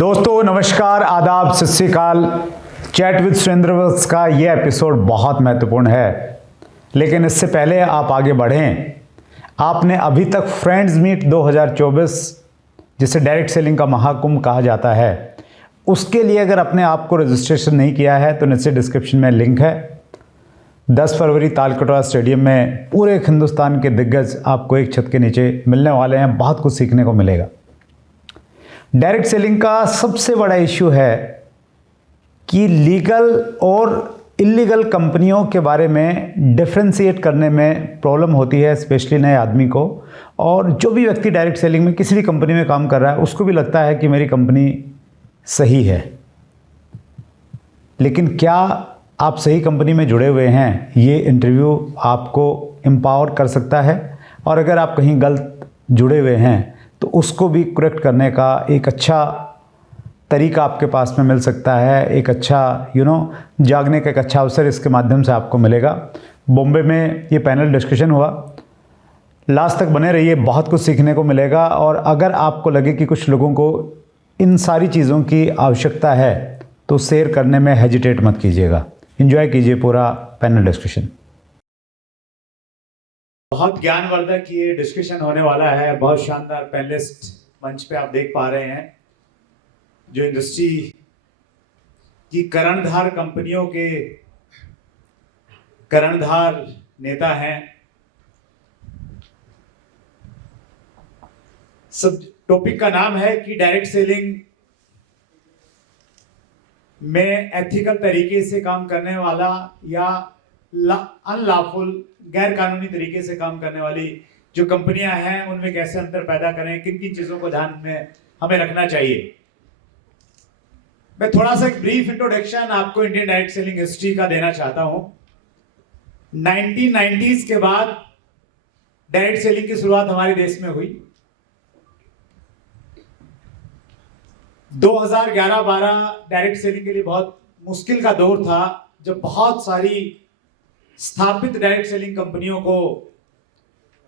दोस्तों नमस्कार, आदाब, सत श्री अकाल। चैट विद सुरेंद्र वत्स का ये एपिसोड बहुत महत्वपूर्ण है, लेकिन इससे पहले आप आगे बढ़ें। आपने अभी तक फ्रेंड्स मीट 2024, जिसे डायरेक्ट सेलिंग का महाकुंभ कहा जाता है, उसके लिए अगर अपने आप को रजिस्ट्रेशन नहीं किया है तो नीचे डिस्क्रिप्शन में लिंक है। 10 फरवरी तालकटोरा स्टेडियम में पूरे हिंदुस्तान के दिग्गज आपको एक छत के नीचे मिलने वाले हैं। बहुत कुछ सीखने को मिलेगा। डायरेक्ट सेलिंग का सबसे बड़ा इश्यू है कि लीगल और इलीगल कंपनियों के बारे में डिफरेंशिएट करने में प्रॉब्लम होती है, स्पेशली नए आदमी को। और जो भी व्यक्ति डायरेक्ट सेलिंग में किसी भी कंपनी में काम कर रहा है, उसको भी लगता है कि मेरी कंपनी सही है। लेकिन क्या आप सही कंपनी में जुड़े हुए हैं? ये इंटरव्यू आपको एम्पावर कर सकता है। और अगर आप कहीं गलत जुड़े हुए हैं तो उसको भी करेक्ट करने का एक अच्छा तरीका आपके पास में मिल सकता है। एक अच्छा जागने का एक अच्छा अवसर इसके माध्यम से आपको मिलेगा। बॉम्बे में ये पैनल डिस्कशन हुआ, लास्ट तक बने रहिए, बहुत कुछ सीखने को मिलेगा। और अगर आपको लगे कि कुछ लोगों को इन सारी चीज़ों की आवश्यकता है तो शेयर करने में हेजिटेट मत कीजिएगा। एंजॉय कीजिए पूरा पैनल डिस्कशन। बहुत ज्ञानवर्धक ये डिस्कशन होने वाला है। बहुत शानदार पैनलिस्ट मंच पे आप देख पा रहे हैं, जो इंडस्ट्री की कर्णधार कंपनियों के कर्णधार नेता हैं। सब टॉपिक का नाम है कि डायरेक्ट सेलिंग में एथिकल तरीके से काम करने वाला या अनलॉफुल गैर कानूनी तरीके से काम करने वाली जो कंपनियां हैं, उनमें कैसे अंतर पैदा करें, किन किन चीजों को ध्यान में हमें रखना चाहिए। मैं थोड़ा सा एक ब्रीफ इंट्रोडक्शन आपको इंडियन डायरेक्ट सेलिंग हिस्ट्री का देना चाहता हूं। 1990s के बाद डायरेक्ट सेलिंग की शुरुआत हमारे देश में हुई। 2011-12 डायरेक्ट सेलिंग के लिए बहुत मुश्किल का दौर था, जब बहुत सारी स्थापित डायरेक्ट सेलिंग कंपनियों को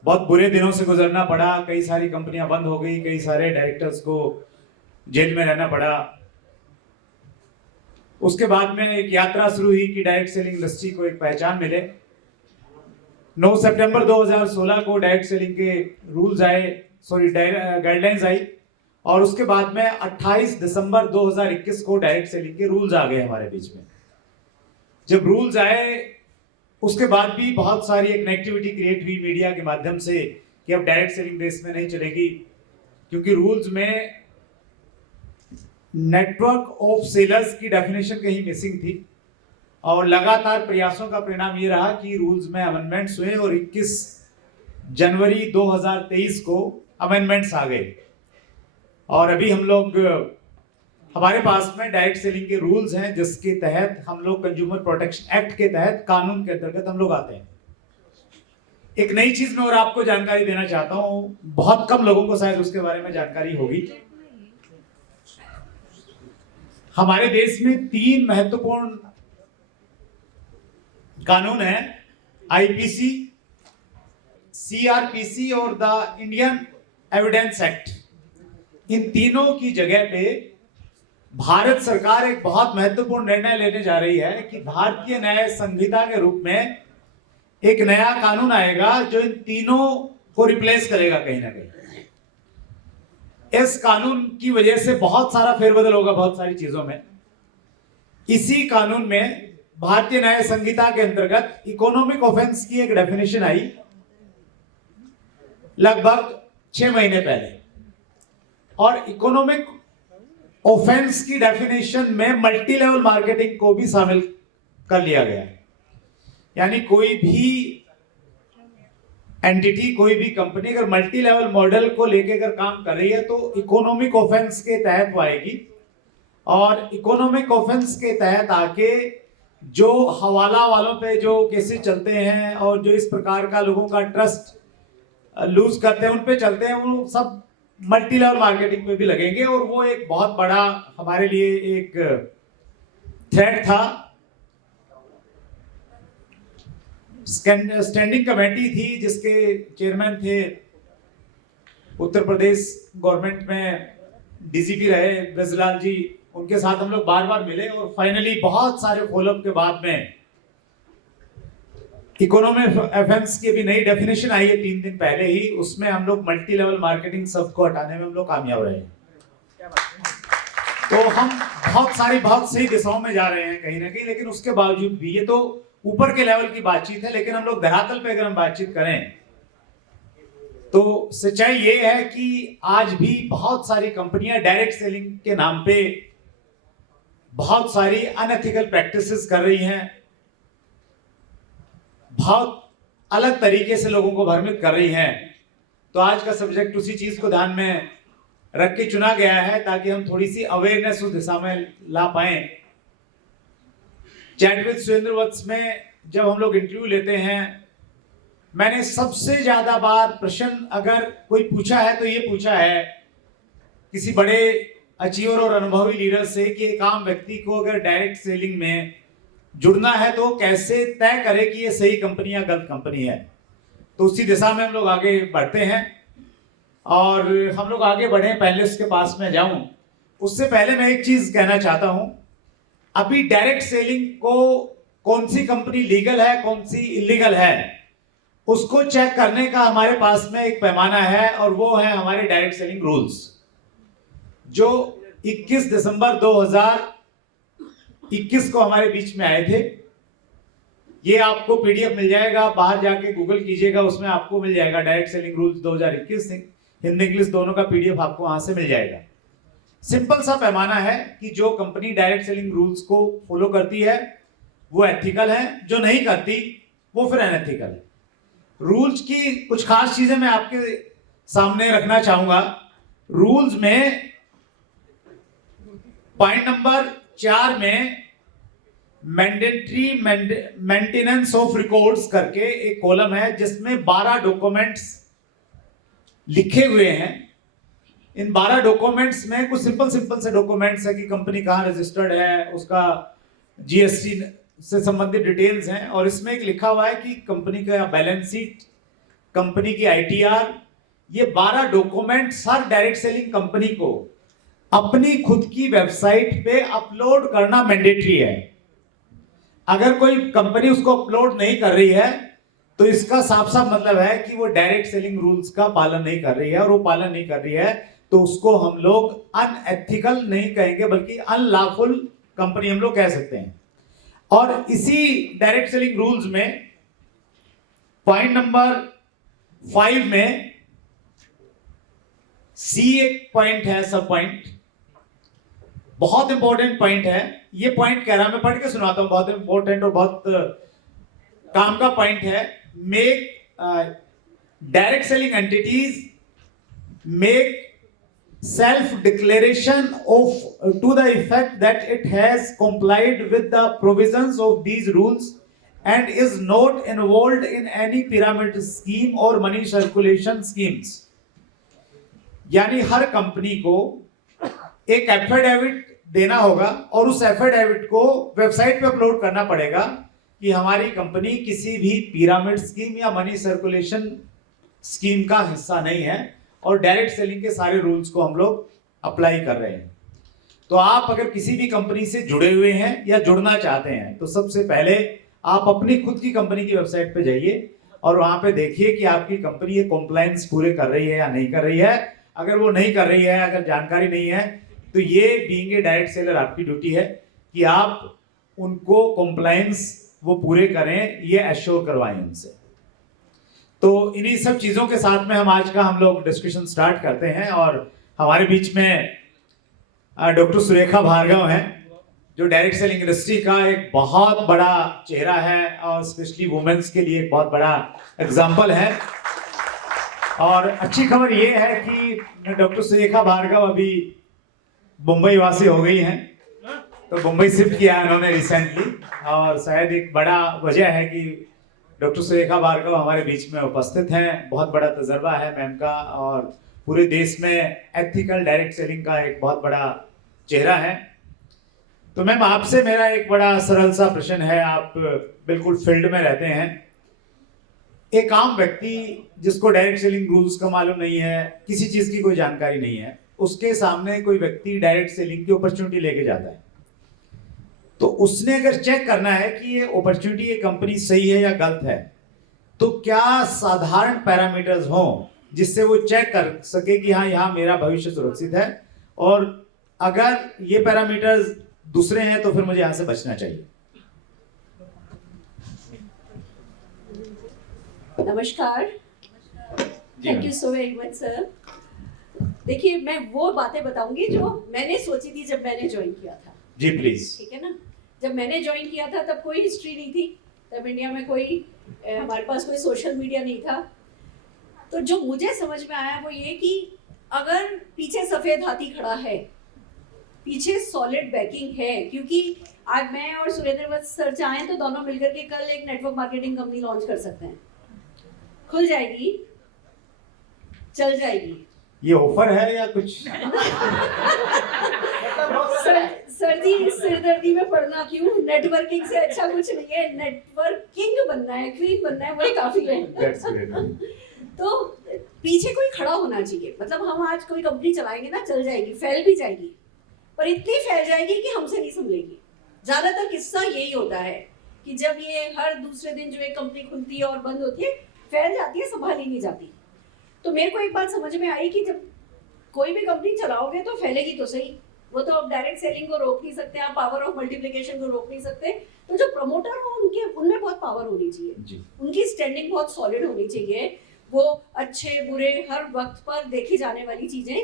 बहुत बुरे दिनों से गुजरना पड़ा। कई सारी कंपनियां बंद हो गई, कई सारे डायरेक्टर्स को जेल में रहना पड़ा। उसके बाद में एक यात्रा शुरू हुई कि डायरेक्ट सेलिंग इंडस्ट्री को एक पहचान मिले। 9 सितंबर 2016 को डायरेक्ट सेलिंग के रूल्स आए, गाइडलाइंस आई। और उसके बाद में 28 दिसंबर 2021 को डायरेक्ट सेलिंग के रूल्स आ गए हमारे बीच में। जब रूल्स आए उसके बाद भी बहुत सारी एक नेगेटिविटी क्रिएट हुई मीडिया के माध्यम से कि अब डायरेक्ट सेलिंग देश में नहीं चलेगी, क्योंकि रूल्स में नेटवर्क ऑफ सेलर्स की डेफिनेशन कहीं मिसिंग थी। और लगातार प्रयासों का परिणाम ये रहा कि रूल्स में अमेंडमेंट्स हुए और 21 जनवरी 2023 को अमेंडमेंट्स आ गए। और अभी हमारे पास में डायरेक्ट सेलिंग के रूल्स हैं, जिसके तहत हम लोग कंज्यूमर प्रोटेक्शन एक्ट के तहत, कानून के अंतर्गत हम लोग आते हैं। एक नई चीज में और आपको जानकारी देना चाहता हूं, बहुत कम लोगों को शायद उसके बारे में जानकारी होगी। हमारे देश में 3 महत्वपूर्ण कानून हैं, आईपीसी, सीआरपीसी और द इंडियन एविडेंस एक्ट। इन तीनों की जगह पे भारत सरकार एक बहुत महत्वपूर्ण निर्णय लेने जा रही है कि भारतीय न्याय संहिता के रूप में एक नया कानून आएगा जो इन तीनों को रिप्लेस करेगा कहीं ना कहीं। इस कानून की वजह से बहुत सारा फेरबदल होगा बहुत सारी चीजों में। इसी कानून में भारतीय न्याय संहिता के अंतर्गत इकोनॉमिक ऑफेंस की एक डेफिनेशन आई लगभग 6 महीने पहले। और इकोनॉमिक ऑफेंस की डेफिनेशन में मल्टी लेवल मार्केटिंग को भी शामिल कर लिया गया है। यानी कोई भी एंटिटी, कोई भी कंपनी अगर मल्टी लेवल मॉडल को लेकर अगर काम कर रही है तो इकोनॉमिक ऑफेंस के तहत वो आएगी। और इकोनॉमिक ऑफेंस के तहत आके जो हवाला वालों पे जो केसेस चलते हैं और जो इस प्रकार का लोगों का ट्रस्ट लूज करते हैं, उन पे चलते हैं, वो सब मल्टी लेवल मार्केटिंग पे भी लगेंगे। और वो एक बहुत बड़ा हमारे लिए एक थ्रेट था। स्टैंडिंग कमेटी थी जिसके चेयरमैन थे उत्तर प्रदेश गवर्नमेंट में डीजीपी रहे ब्रजलाल जी, उनके साथ हम लोग बार बार मिले और फाइनली बहुत सारे फॉलोअप के बाद में इकोनॉमी ऑफेंस की भी नई डेफिनेशन आई है 3 दिन पहले ही, उसमें हम लोग मल्टी लेवल मार्केटिंग सबको हटाने में हम लोग कामयाब रहे हैं। तो हम बहुत सही दिशाओं में जा रहे हैं कहीं ना कहीं, लेकिन उसके बावजूद भी ये तो ऊपर के लेवल की बातचीत है, लेकिन हम लोग धरातल पे अगर हम बातचीत करें तो सच्चाई ये है कि आज भी बहुत सारी कंपनियां डायरेक्ट सेलिंग के नाम पे बहुत सारी अनएथिकल प्रैक्टिसेस कर रही हैं, बहुत अलग तरीके से लोगों को भ्रमित कर रही हैं। तो आज का सब्जेक्ट उसी चीज को ध्यान में रख के चुना गया है ताकि हम थोड़ी सी अवेयरनेस उस दिशा में ला पाए। चैट विद सुरेंद्र वत्स में जब हम लोग इंटरव्यू लेते हैं, मैंने सबसे ज्यादा बार प्रश्न अगर कोई पूछा है तो ये पूछा है किसी बड़े अचीवर और अनुभवी लीडर से कि एक आम व्यक्ति को अगर डायरेक्ट सेलिंग में जुड़ना है तो कैसे तय करे कि ये सही कंपनी या गलत कंपनी है। तो उसी दिशा में हम लोग आगे बढ़ते हैं और हम लोग आगे बढ़े। पैनलिस्ट के पास में जाऊं उससे पहले मैं एक चीज कहना चाहता हूं, अभी डायरेक्ट सेलिंग को कौन सी कंपनी लीगल है कौन सी इलीगल है उसको चेक करने का हमारे पास में एक पैमाना है और वो है हमारे डायरेक्ट सेलिंग रूल्स, जो 21 दिसंबर 2021 को हमारे बीच में आए थे। ये आपको पीडीएफ मिल जाएगा, बाहर जाके गूगल कीजिएगा, उसमें आपको मिल जाएगा direct selling rules 2021, Hindi English दोनों का पीडीएफ आपको वहां से मिल जाएगा। सिंपल सा पैमाना है कि जो कंपनी डायरेक्ट सेलिंग रूल्स को फॉलो करती है वो एथिकल है, जो नहीं करती वो फिर अनएथिकल है। रूल्स की कुछ खास चीजें मैं आपके सामने रखना चाहूंगा। रूल्स में पॉइंट नंबर 4 में मैंडेटरी मेंटेनेंस ऑफ रिकॉर्ड्स करके एक कॉलम है जिसमें 12 डॉक्यूमेंट्स लिखे हुए हैं। इन 12 डॉक्यूमेंट्स में कुछ सिंपल से डॉक्यूमेंट्स है कि कंपनी कहां रजिस्टर्ड है, उसका जीएसटी से संबंधित डिटेल्स हैं, और इसमें एक लिखा हुआ है कि कंपनी का बैलेंस शीट, कंपनी की आईटीआर। ये 12 डॉक्यूमेंट्स हर डायरेक्ट सेलिंग कंपनी को अपनी खुद की वेबसाइट पे अपलोड करना मैंडेटरी है। अगर कोई कंपनी उसको अपलोड नहीं कर रही है तो इसका साफ मतलब है कि वो डायरेक्ट सेलिंग रूल्स का पालन नहीं कर रही है, और वो पालन नहीं कर रही है तो उसको हम लोग अनएथिकल नहीं कहेंगे बल्कि अनलॉफुल कंपनी हम लोग कह सकते हैं। और इसी डायरेक्ट सेलिंग रूल्स में पॉइंट नंबर 5 में सी एक पॉइंट है, सब पॉइंट बहुत इंपॉर्टेंट पॉइंट है। ये पॉइंट कह रहा मैं पढ़ के सुनाता हूं, बहुत इंपॉर्टेंट और बहुत काम का पॉइंट है। Make direct selling entities make self declaration of to the effect that it has complied with the provisions of these rules and is not involved in any pyramid scheme or money circulation schemes। यानी हर company को एक affidavit देना होगा और उस affidavit को website पे upload करना पड़ेगा कि हमारी कंपनी किसी भी पिरामिड स्कीम या मनी सर्कुलेशन स्कीम का हिस्सा नहीं है और डायरेक्ट सेलिंग के सारे रूल्स को हम लोग अप्लाई कर रहे हैं। तो आप अगर किसी भी कंपनी से जुड़े हुए हैं या जुड़ना चाहते हैं तो सबसे पहले आप अपनी खुद की कंपनी की वेबसाइट पे जाइए और वहां पे देखिए कि आपकी कंपनी ये कॉम्प्लायंस पूरे कर रही है या नहीं कर रही है। अगर वो नहीं कर रही है, अगर जानकारी नहीं है, तो ये बीइंग ए डायरेक्ट सेलर आपकी ड्यूटी है कि आप उनको कॉम्प्लायंस वो पूरे करें, ये एश्योर करवाएं उनसे। तो इन्हीं सब चीजों के साथ में हम लोग डिस्कशन स्टार्ट करते हैं और हमारे बीच में डॉक्टर सुरेखा भार्गव हैं जो डायरेक्ट सेलिंग इंडस्ट्री का एक बहुत बड़ा चेहरा है और स्पेशली वुमेन्स के लिए एक बहुत बड़ा एग्जाम्पल है। और अच्छी खबर ये है कि डॉक्टर सुरेखा भार्गव अभी मुंबई वासी हो गई हैं, तो मुंबई शिफ्ट किया है उन्होंने रिसेंटली, और शायद एक बड़ा वजह है कि डॉक्टर सुरेखा भार्गव हमारे बीच में उपस्थित हैं। बहुत बड़ा तजर्बा है मैम का और पूरे देश में एथिकल डायरेक्ट सेलिंग का एक बहुत बड़ा चेहरा है। तो मैम आपसे मेरा एक बड़ा सरल सा प्रश्न है, आप बिल्कुल फील्ड में रहते हैं, एक आम व्यक्ति जिसको डायरेक्ट सेलिंग रूल्स का मालूम नहीं है, किसी चीज की कोई जानकारी नहीं है, उसके सामने कोई व्यक्ति डायरेक्ट सेलिंग की अपॉर्चुनिटी लेके जाता है, तो उसने अगर चेक करना है कि ये अपॉर्चुनिटी, ये कंपनी सही है या गलत है, तो क्या साधारण पैरामीटर्स हों जिससे वो चेक कर सके कि हाँ यहाँ मेरा भविष्य सुरक्षित है, और अगर ये पैरामीटर्स दूसरे हैं तो फिर मुझे यहाँ से बचना चाहिए। नमस्कार, thank you so very much sir. देखिए, मैं वो बातें बताऊंगी जो मैंने सोची थी जब मैंने ज्वाइन किया था। जी प्लीज। ठीक है ना? जब मैंने ज्वाइन किया था तब कोई हिस्ट्री नहीं थी, तब इंडिया में कोई हमारे पास कोई सोशल मीडिया नहीं था। तो जो मुझे समझ में आया वो ये कि अगर पीछे सफेद हाथी खड़ा है, पीछे सॉलिड बैकिंग है, क्योंकि आज मैं और सुरेंद्र वत्स सर चाहें तो दोनों मिलकर के कल एक नेटवर्क मार्केटिंग कंपनी लॉन्च कर सकते हैं। खुल जाएगी, चल जाएगी। ये ऑफर है या कुछ? सर जी, सिरदर्दी में पड़ना क्यों? नेटवर्किंग से अच्छा कुछ नहीं है, नेटवर्किंग बनना है, क्वीन बनना है, वही काफी है। तो पीछे कोई खड़ा होना चाहिए। मतलब हम आज कोई कंपनी चलाएंगे ना, चल जाएगी, फैल भी जाएगी, पर इतनी फैल जाएगी कि हमसे नहीं संभलेगी। ज्यादातर किस्सा यही होता है कि जब ये हर दूसरे दिन जो एक कंपनी खुलती है और बंद होती है, फैल जाती है, संभाली नहीं जाती। तो मेरे को एक बात समझ में आई कि जब कोई भी कंपनी चलाओगे तो फैलेगी तो सही। वो तो आप डायरेक्ट सेलिंग को रोक नहीं सकते, आप पावर ऑफ मल्टीप्लिकेशन को रोक नहीं सकते। तो जो प्रमोटर हो उनमें बहुत पावर होनी चाहिए, उनकी स्टैंडिंग बहुत सॉलिड होनी चाहिए। वो अच्छे बुरे हर वक्त पर देखी जाने वाली चीजें,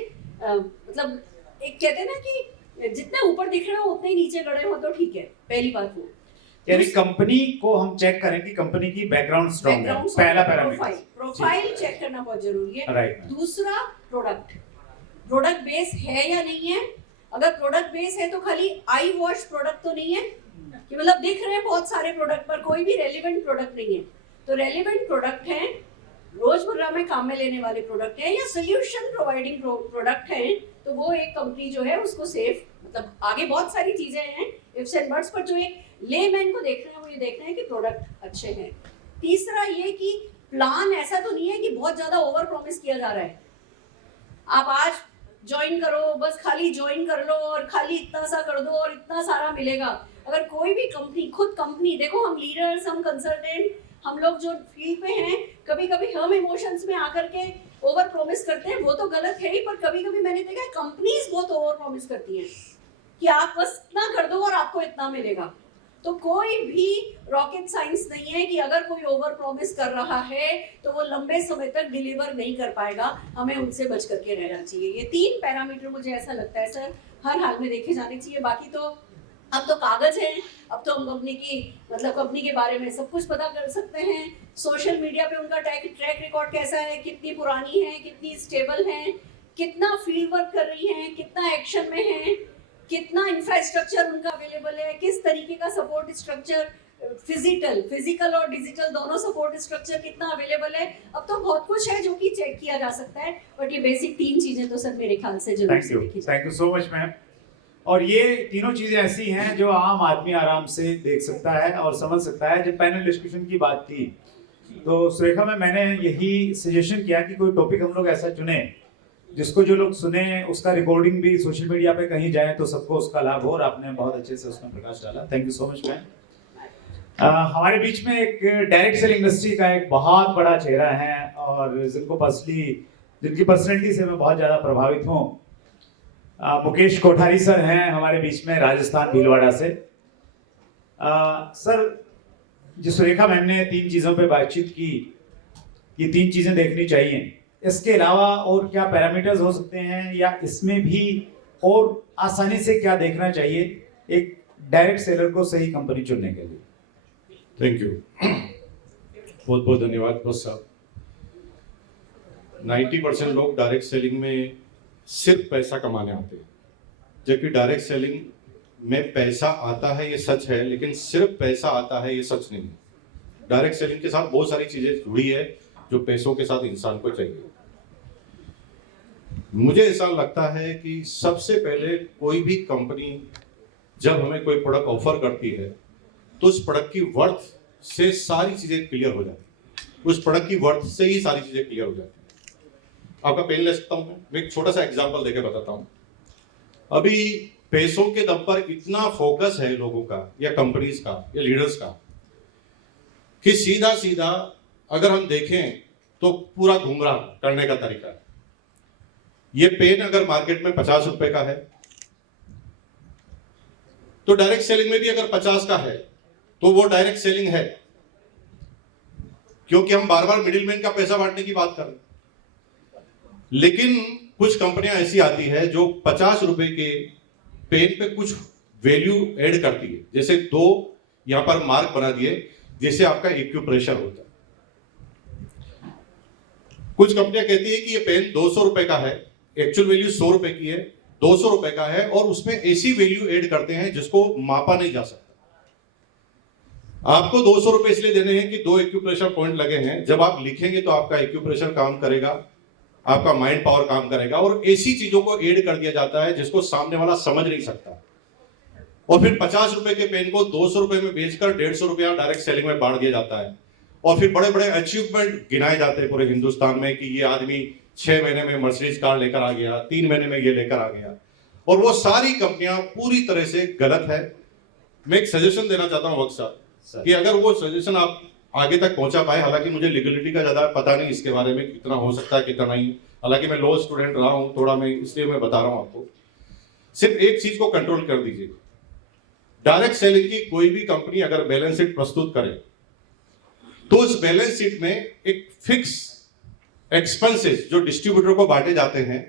मतलब एक कहते हैं ना कि जितने ऊपर दिख रहे हो उतने ही नीचे गड़े हो तो ठीक है। पहली बात वो, यानी कंपनी को हम चेक करें कि कंपनी की बैकग्राउंड स्ट्रांग है, पहला पैरामीटर। प्रोफाइल चेक करना बहुत जरूरी है। राइट। दूसरा, प्रोडक्ट बेस है या नहीं है। अगर प्रोडक्ट बेस है तो खाली आई वॉश प्रोडक्ट तो नहीं है कि मतलब दिख रहे हैं बहुत सारे प्रोडक्ट पर कोई भी रेलिवेंट प्रोडक्ट नहीं है। तो रेलिवेंट प्रोडक्ट है, रोजमर्रा में काम में लेने वाले प्रोडक्ट है, या सोल्यूशन प्रोवाइडिंग प्रोडक्ट है, तो वो एक कंपनी जो है उसको सेफ, मतलब आगे बहुत सारी चीजें हैं इफ्स एंड बट्स, पर जो एक लेमैन को देख रहे हैं वो ये देख रहे हैं कि प्रोडक्ट अच्छे हैं। तीसरा ये कि प्लान ऐसा तो नहीं है कि बहुत ज्यादा ओवर प्रॉमिस किया जा रहा है। आप आज ज्वाइन करो, बस खाली ज्वाइन कर लो और खाली इतना सा कर दो और इतना सारा मिलेगा। अगर कोई भी कंपनी, खुद कंपनी, देखो हम लीडर्स, हम कंसल्टेंट, हम लोग जो फील्ड पे हैं, कभी कभी हम इमोशंस में आकर के ओवर प्रॉमिस करते हैं, वो तो गलत है ही, पर कभी कभी मैंने देखा है कंपनीज बहुत ओवर प्रॉमिस करती हैं कि आप बस इतना कर दो और आपको इतना मिलेगा। तो कोई भी रॉकेट साइंस नहीं है कि अगर कोई ओवर प्रॉमिस कर रहा है तो वो लंबे समय तक डिलीवर नहीं कर पाएगा। हमें उनसे बच करके रहना चाहिए। ये 3 पैरामीटर मुझे ऐसा लगता है सर हर हाल में देखे जाने चाहिए। बाकी तो अब तो कागज है, अब तो हम कंपनी की, मतलब कंपनी के बारे में सब कुछ पता कर सकते हैं। सोशल मीडिया पे उनका ट्रैक रिकॉर्ड कैसा है, कितनी पुरानी है, कितनी स्टेबल है, कितना फील्ड वर्क कर रही है, कितना एक्शन में है, कितना इंफ्रास्ट्रक्चर उनका अवेलेबल है, किस तरीके का सपोर्ट स्ट्रक्चर, फिजिकल और डिजिटल दोनों सपोर्ट स्ट्रक्चर कितना अवेलेबल है। अब तो बहुत कुछ है जो कि चेक किया जा सकता है, बट ये बेसिक 3 चीजें तो सर मेरे ख्याल से जरूर से देखी जाए। Thank you so much ma'am. और ये तीनों चीजें ऐसी हैं जो आम आदमी आराम से देख सकता है और समझ सकता है। जब पैनल डिस्कशन की बात थी तो सुरेखा में मैंने यही सजेशन किया कि कोई टॉपिक हम लोग ऐसा चुने जिसको जो लोग सुने उसका रिकॉर्डिंग भी सोशल मीडिया पे कहीं जाए तो सबको उसका लाभ हो, और आपने बहुत अच्छे से उसमें प्रकाश डाला। Thank you so much ma'am. हमारे बीच में एक डायरेक्ट सेल इंडस्ट्री का एक बहुत बड़ा चेहरा है और जिनकी पर्सनैलिटी से मैं बहुत ज़्यादा प्रभावित हूँ। मुकेश कोठारी सर हैं हमारे बीच में, राजस्थान भीलवाड़ा से। सर, जिस सुरेखा मैम ने 3 चीज़ों पे बातचीत की, ये 3 चीज़ें देखनी चाहिए, इसके अलावा और क्या पैरामीटर्स हो सकते हैं या इसमें भी और आसानी से क्या देखना चाहिए एक डायरेक्ट सेलर को सही कंपनी चुनने के लिए? थैंक यू, बहुत बहुत धन्यवाद बॉस साहब। 90% लोग डायरेक्ट सेलिंग में सिर्फ पैसा कमाने आते हैं, जबकि डायरेक्ट सेलिंग में पैसा आता है ये सच है, लेकिन सिर्फ पैसा आता है ये सच नहीं है। डायरेक्ट सेलिंग के साथ बहुत सारी चीजें जुड़ी है जो पैसों के साथ इंसान को चाहिए। मुझे ऐसा लगता है कि सबसे पहले कोई भी कंपनी जब हमें कोई प्रोडक्ट ऑफर करती है तो उस प्रोडक्ट की वर्थ से सारी चीजें क्लियर हो जाती है, उस प्रोडक्ट की वर्थ से ही सारी चीजें क्लियर हो जाती है। आपका पेन ले सकता हूं मैं एक छोटा सा एग्जांपल देके बताता हूं। अभी पैसों के दम पर इतना फोकस है लोगों का या कंपनीज का या लीडर्स का कि सीधा सीधा अगर हम देखें तो पूरा गुमराह करने का तरीका है। ये पेन अगर मार्केट में 50 रुपए का है तो डायरेक्ट सेलिंग में भी अगर 50 का है तो वो डायरेक्ट सेलिंग है, क्योंकि हम बार बार मिडिलमैन का पैसा बांटने की बात कर रहे हैं। लेकिन कुछ कंपनियां ऐसी आती है जो 50 रुपए के पेन पे कुछ वैल्यू ऐड करती है, जैसे 2 यहां पर मार्क बना दिए जैसे आपका एक्यूप्रेशर होता है। कुछ कंपनियां कहती है कि ये पेन 200 रुपए का है, एक्चुअल वैल्यू 100 रुपए की है, 200 रुपए का है, और उसमें ऐसी वैल्यू ऐड करते हैं जिसको मापा नहीं जा सकता। आपको 200 रुपए इसलिए देने हैं कि 2 एक्यूप्रेशर पॉइंट लगे हैं, जब आप लिखेंगे तो आपका एक्यूप्रेशर काम करेगा, आपका माइंड पावर काम करेगा, और ऐसी चीजों को ऐड कर दिया जाता है जिसको सामने वाला समझ नहीं सकता। और फिर 50 रुपए के पेन को 200 रुपए में बेचकर 150 रुपया डायरेक्ट सेलिंग में बांट दिया जाता है। और फिर बड़े बड़े अचीवमेंट गिनाए जाते हैं पूरे हिंदुस्तान में कि ये आदमी 6 महीने में मर्सिडीज कार लेकर आ गया, 3 महीने में ये लेकर आ गया, और वो सारी कंपनियां पूरी तरह से गलत है। मैं एक सजेशन देना चाहता हूं वक्त साहब कि अगर वो सजेशन आप आगे तक पहुंचा पाए, हालांकि मुझे लीगलिटी का ज्यादा पता नहीं इसके बारे में, कितना हो सकता है कितना नहीं, हालांकि मैं लॉ स्टूडेंट रहा हूं थोड़ा, मैं इसलिए मैं बता रहा हूं आपको। सिर्फ एक चीज को कंट्रोल कर दीजिए, डायरेक्ट सेलिंग की कोई भी कंपनी अगर बैलेंस शीट प्रस्तुत करे तो उस बैलेंस शीट में एक फिक्स एक्सपेंसेस जो डिस्ट्रीब्यूटर को बांटे जाते हैं,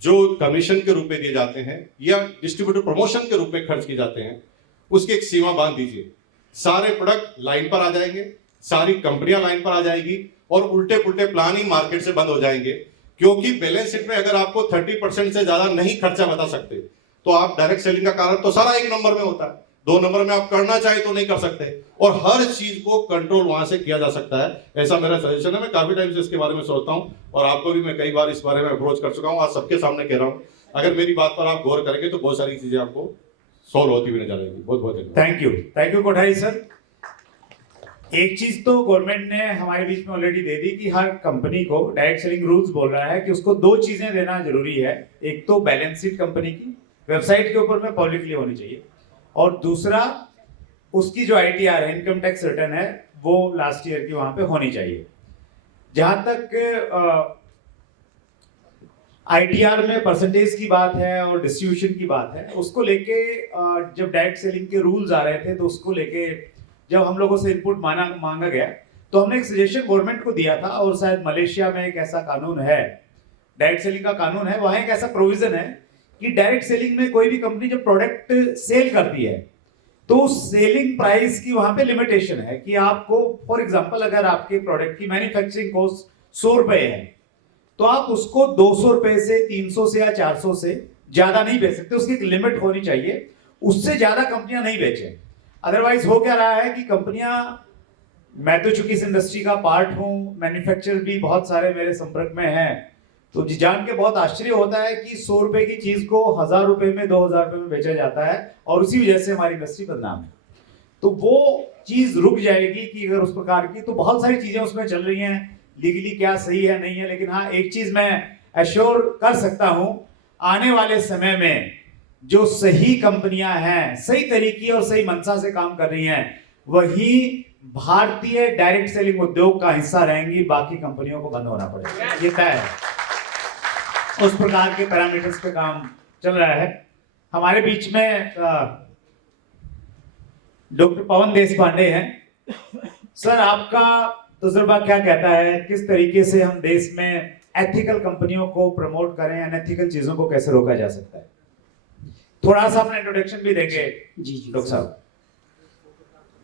जो कमीशन के रूप में दिए जाते हैं या डिस्ट्रीब्यूटर प्रमोशन के रूप में खर्च किए जाते हैं, उसकी एक सीमा बांध दीजिए। सारे प्रोडक्ट लाइन पर आ जाएंगे, सारी कंपनियां लाइन पर आ जाएगी, और उल्टे पुल्टे प्लान ही मार्केट से बंद हो जाएंगे। क्योंकि बैलेंस शीट में अगर आपको 30% से ज्यादा नहीं खर्चा बता सकते तो आप डायरेक्ट सेलिंग का कारण तो सारा 1 नंबर में होता है, 2 नंबर में आप करना चाहे तो नहीं कर सकते, और हर चीज को कंट्रोल वहां से किया जा सकता है। ऐसा मेरा सजेशन है। मैं काफी टाइम से इसके बारे में सोचता हूं और आपको भी मैं कई बार इस बारे में अप्रोच कर चुका हूं, आज सबके सामने कह रहा हूं। अगर मेरी बात पर आप गौर करेंगे तो बहुत सारी चीजें आपको सॉल्व होती हुई नजर आएगी। बहुत बहुत धन्यवाद। Thank you Kothari sir. एक चीज तो गवर्नमेंट ने हमारे बीच में ऑलरेडी दे दी कि हर कंपनी को डायरेक्ट सेलिंग रूल्स बोल रहा है कि उसको 2 चीजें देना जरूरी है। एक तो बैलेंस शीट कंपनी की वेबसाइट के ऊपर में पब्लिकली होनी चाहिए, और दूसरा उसकी जो ITR है, इनकम टैक्स रिटर्न है, वो लास्ट ईयर की वहां पे होनी चाहिए। जहां तक ITR में परसेंटेज की बात है और डिस्ट्रीब्यूशन की बात है, उसको लेके जब डायरेक्ट सेलिंग के रूल्स आ रहे थे तो उसको लेके जब हम लोगों से इनपुट मांगा गया तो हमने एक सजेशन गवर्नमेंट को दिया था, और शायद मलेशिया में एक ऐसा कानून है, डायरेक्ट सेलिंग का कानून है, वहां एक ऐसा प्रोविजन है कि डायरेक्ट सेलिंग में कोई भी कंपनी जब प्रोडक्ट सेल करती है तो सेलिंग प्राइस की वहां पे लिमिटेशन है कि आपको, फॉर एग्जांपल, अगर आपके प्रोडक्ट की मैन्युफैक्चरिंग कॉस्ट 100 रुपए है तो आप उसको 200 रुपए से, 300 से या 400 से ज्यादा नहीं बेच सकते। उसकी एक लिमिट होनी चाहिए, उससे ज्यादा कंपनियां नहीं बेचें। अदरवाइज हो क्या रहा है कि कंपनियां, मैं तो चूंकि इस इंडस्ट्री का पार्ट हूं, मैन्युफैक्चरर भी बहुत सारे मेरे संपर्क में हैं, तो जान के बहुत आश्चर्य होता है कि 100 रुपए की चीज को 1000 रुपए में, 2000 रुपए में बेचा जाता है, और उसी वजह से हमारी इंडस्ट्री बदनाम है। तो वो चीज रुक जाएगी कि अगर उस प्रकार की, तो बहुत सारी चीजें उसमें चल रही हैं, लीगली क्या सही है नहीं है, लेकिन हाँ एक चीज मैं एश्योर कर सकता हूं, आने वाले समय में जो सही कंपनियां हैं, सही तरीके और सही मंशा से काम कर रही हैं, वही भारतीय डायरेक्ट सेलिंग उद्योग का हिस्सा रहेंगी, बाकी कंपनियों को बंद होना पड़ेगा, ये तय है। उस प्रकार के पैरामीटर्स पे काम चल रहा है। हमारे बीच में डॉक्टर पवन देशपांडे हैं। सर, आपका तजुर्बा क्या कहता है, किस तरीके से हम देश में एथिकल कंपनियों को प्रमोट करें, अनएथिकल चीजों को कैसे रोका जा सकता है? थोड़ा सा अपना इंट्रोडक्शन भी देंगे। जी जी डॉक्टर साहब।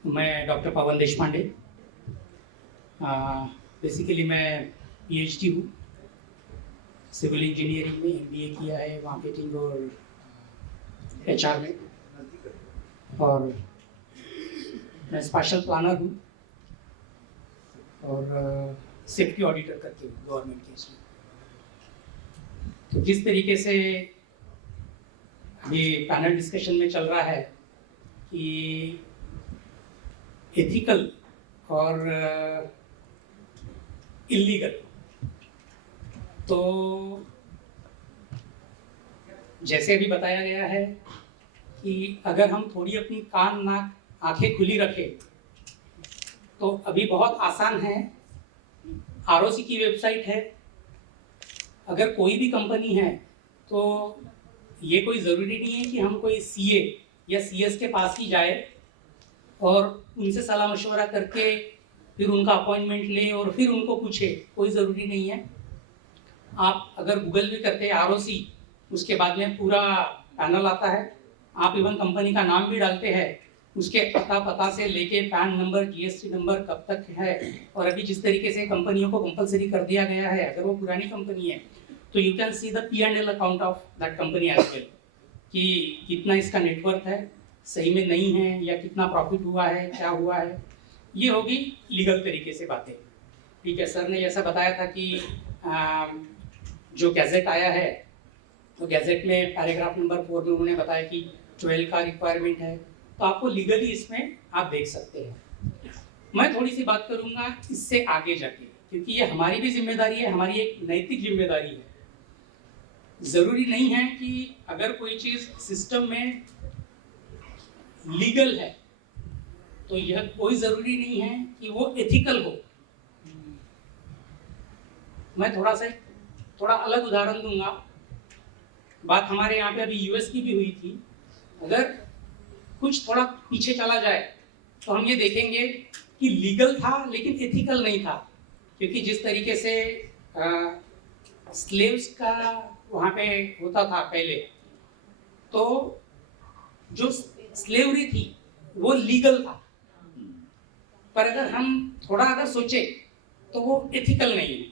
मैं डॉक्टर पवन देशपांडे, बेसिकली मैं PhD हूँ, सिविल इंजीनियरिंग में MBA किया है, मार्केटिंग और HR में, और मैं स्पेशल प्लानर हूँ और सेफ्टी ऑडिटर करके हूँ गवर्नमेंट के इसमें। तो जिस तरीके से अभी पैनल डिस्कशन में चल रहा है कि एथिकल और इलीगल तो जैसे अभी बताया गया है कि अगर हम थोड़ी अपनी कान नाक आंखें खुली रखें तो अभी बहुत आसान है। आरओसी की वेबसाइट है। अगर कोई भी कंपनी है तो ये कोई ज़रूरी नहीं है कि हम कोई सीए या सीएस के पास ही जाए और उनसे सलाह मशवरा करके फिर उनका अपॉइंटमेंट ले और फिर उनको पूछे, कोई ज़रूरी नहीं है। आप अगर गूगल भी करते हैं आरओसी, उसके बाद में पूरा पैनल आता है। आप इवन कंपनी का नाम भी डालते हैं, उसके पता से लेके पैन नंबर, जीएसटी नंबर कब तक है, और अभी जिस तरीके से कंपनियों को कंपलसरी कर दिया गया है, अगर वो पुरानी कंपनी है तो you can see the P&L account of that company as well, कि कितना इसका नेटवर्थ है, सही में नहीं है, या कितना प्रॉफिट हुआ है, क्या हुआ है। ये होगी लीगल तरीके से बातें। ठीक है, सर ने जैसा बताया था कि जो गैजेट आया है तो गैजेट में पैराग्राफ नंबर 4 में उन्होंने बताया कि 12 का रिक्वायरमेंट है, तो आपको लीगली इसमें आप देख सकते हैं। मैं थोड़ी सी बात करूंगा इससे आगे जाके, क्योंकि ये हमारी भी जिम्मेदारी है, हमारी एक नैतिक जिम्मेदारी है। ज़रूरी नहीं है कि अगर कोई चीज़ सिस्टम में लीगल है तो यह कोई ज़रूरी नहीं है कि वो एथिकल हो। मैं थोड़ा अलग उदाहरण दूंगा। बात हमारे यहाँ पे अभी यूएस की भी हुई थी। अगर कुछ थोड़ा पीछे चला जाए तो हम ये देखेंगे कि लीगल था लेकिन एथिकल नहीं था, क्योंकि जिस तरीके से स्लेव्स का वहाँ पे होता था पहले, तो जो स्लेवरी थी वो लीगल था, पर अगर हम थोड़ा अगर सोचे तो वो एथिकल नहीं है।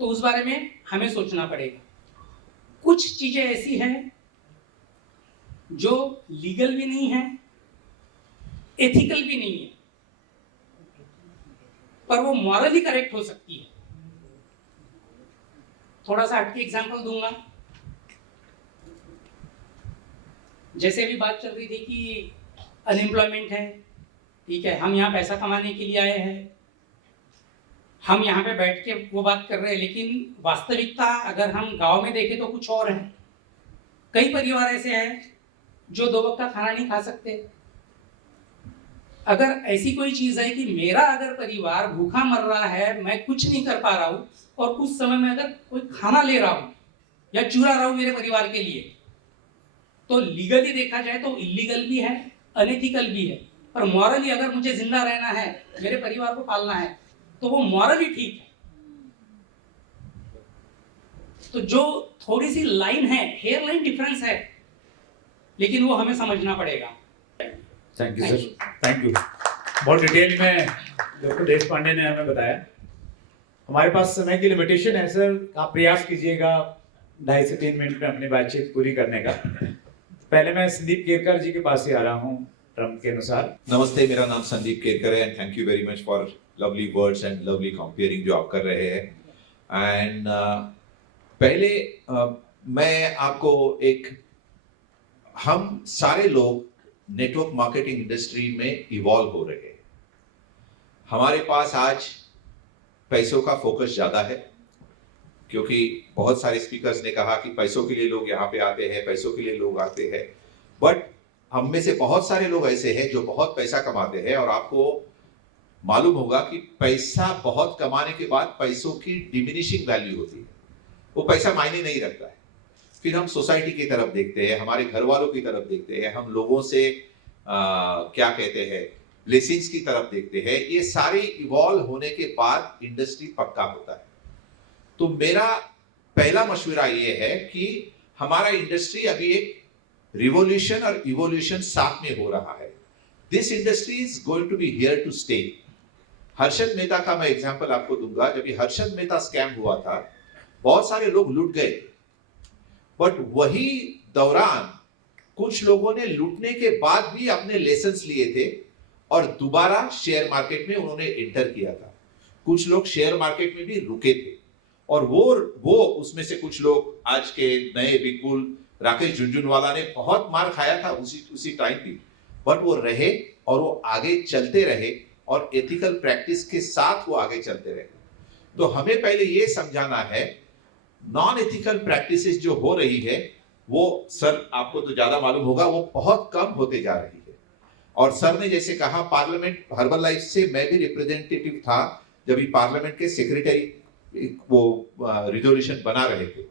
तो उस बारे में हमें सोचना पड़ेगा। कुछ चीज़ें ऐसी हैं जो लीगल भी नहीं है, एथिकल भी नहीं है, पर वो मॉरली करेक्ट हो सकती है। थोड़ा सा हटके एग्जांपल दूंगा। जैसे भी बात चल रही थी कि अनएम्प्लॉयमेंट है, ठीक है, हम यहाँ पैसा कमाने के लिए आए हैं, हम यहाँ पे बैठ के वो बात कर रहे हैं, लेकिन वास्तविकता अगर हम गांव में देखें तो कुछ और है। कई परिवार ऐसे हैं जो 2 वक्त का खाना नहीं खा सकते। अगर ऐसी कोई चीज़ है कि मेरा अगर परिवार भूखा मर रहा है, मैं कुछ नहीं कर पा रहा हूँ, और कुछ समय में अगर कोई खाना ले रहा हूँ या चुरा रहा हूँ मेरे परिवार के लिए, तो लीगली देखा जाए तो इलीगल भी है, अनएथिकल भी है। पर मॉरली अगर मुझे जिंदा रहना है, मेरे परिवार को पालना है, तो वो मॉरली ठीक है। तो जो थोड़ी सी लाइन है, हेयर लाइन डिफरेंस है, लेकिन वो हमें समझना पड़ेगा। Thank you sir, thank you. बहुत डिटेल में डॉक्टर देश पांडे ने हमें बताया। हमारे पास समय की लिमिटेशन है सर, आप प्रयास कीजिएगा 2.5 से 3 मिनट में अपनी बातचीत पूरी करने का। पहले मैं संदीप केरकर जी के पास ही आ रहा हूँ ट्रम्प के अनुसार। नमस्ते, मेरा नाम संदीप केरकर है and thank you very much for lovely words and lovely comparing जो आप कर रहे हैं। एंड पहले मैं आपको हम सारे लोग नेटवर्क मार्केटिंग इंडस्ट्री में इवॉल्व हो रहे हैं। हमारे पास आज पैसों का फोकस ज़्यादा है, क्योंकि बहुत सारे स्पीकर्स ने कहा कि पैसों के लिए लोग यहाँ पे आते हैं, पैसों के लिए लोग आते हैं। बट हम में से बहुत सारे लोग ऐसे हैं जो बहुत पैसा कमाते हैं, और आपको मालूम होगा कि पैसा बहुत कमाने के बाद पैसों की डिमिनिशिंग वैल्यू होती है, वो पैसा मायने नहीं रखता है। फिर हम सोसाइटी की तरफ देखते हैं, हमारे घर वालों की तरफ देखते हैं, हम लोगों से क्या कहते हैं, ब्लेसिंग्स की तरफ देखते हैं। ये सारे इवॉल्व होने के बाद इंडस्ट्री पक्का होता है। तो मेरा पहला मशवरा ये है कि हमारा इंडस्ट्री अभी एक रिवोल्यूशन और इवोल्यूशन साथ में हो रहा है। This industry is going to be here to stay. Harshad Mehta का मैं एग्जांपल आपको दूंगा। जब ये हर्षद मेहता स्कैम हुआ था, बहुत सारे लोग लूट गए, बट वही दौरान कुछ लोगों ने लूटने के बाद भी अपने लेसन्स लिए थे और दोबारा शेयर मार्केट में उन्होंने एंटर किया था। कुछ लोग शेयर मार्केट में भी रुके थे, और वो उसमें से कुछ लोग आज के नए बिल्कुल राकेश झुनझुनवाला ने बहुत मार खाया था उसी टाइम भी, बट वो रहे और वो आगे चलते रहे, और एथिकल प्रैक्टिस के साथ वो आगे चलते रहे। तो हमें पहले ये समझाना है नॉन एथिकल प्रैक्टिसेस जो हो रही है वो सर आपको तो ज्यादा मालूम होगा वो बहुत कम होते जा रही है। और सर ने जैसे कहा पार्लियामेंट हर्बलाइफ से मैं भी रिप्रेजेंटेटिव था जब भी पार्लियामेंट के सेक्रेटरी वो रिजोल्यूशन बना रहे थे,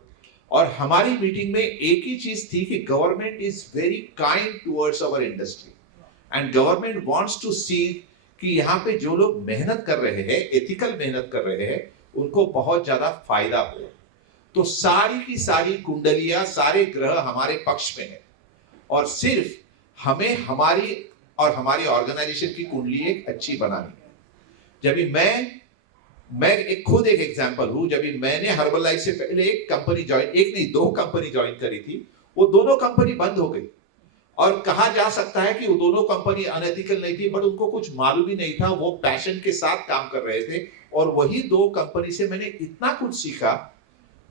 और हमारी मीटिंग में एक ही चीज थी कि government is very kind towards our industry and government wants to see कि यहाँ पे जो लोग मेहनत कर रहे हैं, एथिकल मेहनत कर रहे हैं, उनको बहुत ज्यादा फायदा हो। तो सारी की सारी कुंडलियां, सारे ग्रह हमारे पक्ष में है और सिर्फ हमें हमारी और हमारी ऑर्गेनाइजेशन की कुंडली एक अच्छी बनानी है। जब भी मैं खुद एक एग्जांपल हूं, जब भी मैंने हर्बलाइफ से पहले एक कंपनी ज्वाइन, एक नहीं 2 कंपनी ज्वाइन करी थी, वो दोनों कंपनी बंद हो गई। और कहा जा सकता है कि वो दोनों कंपनी अनएथिकल नहीं थी, बट उनको कुछ मालूम ही नहीं था, वो पैशन के साथ काम कर रहे थे। और वही 2 कंपनी से मैंने इतना कुछ सीखा।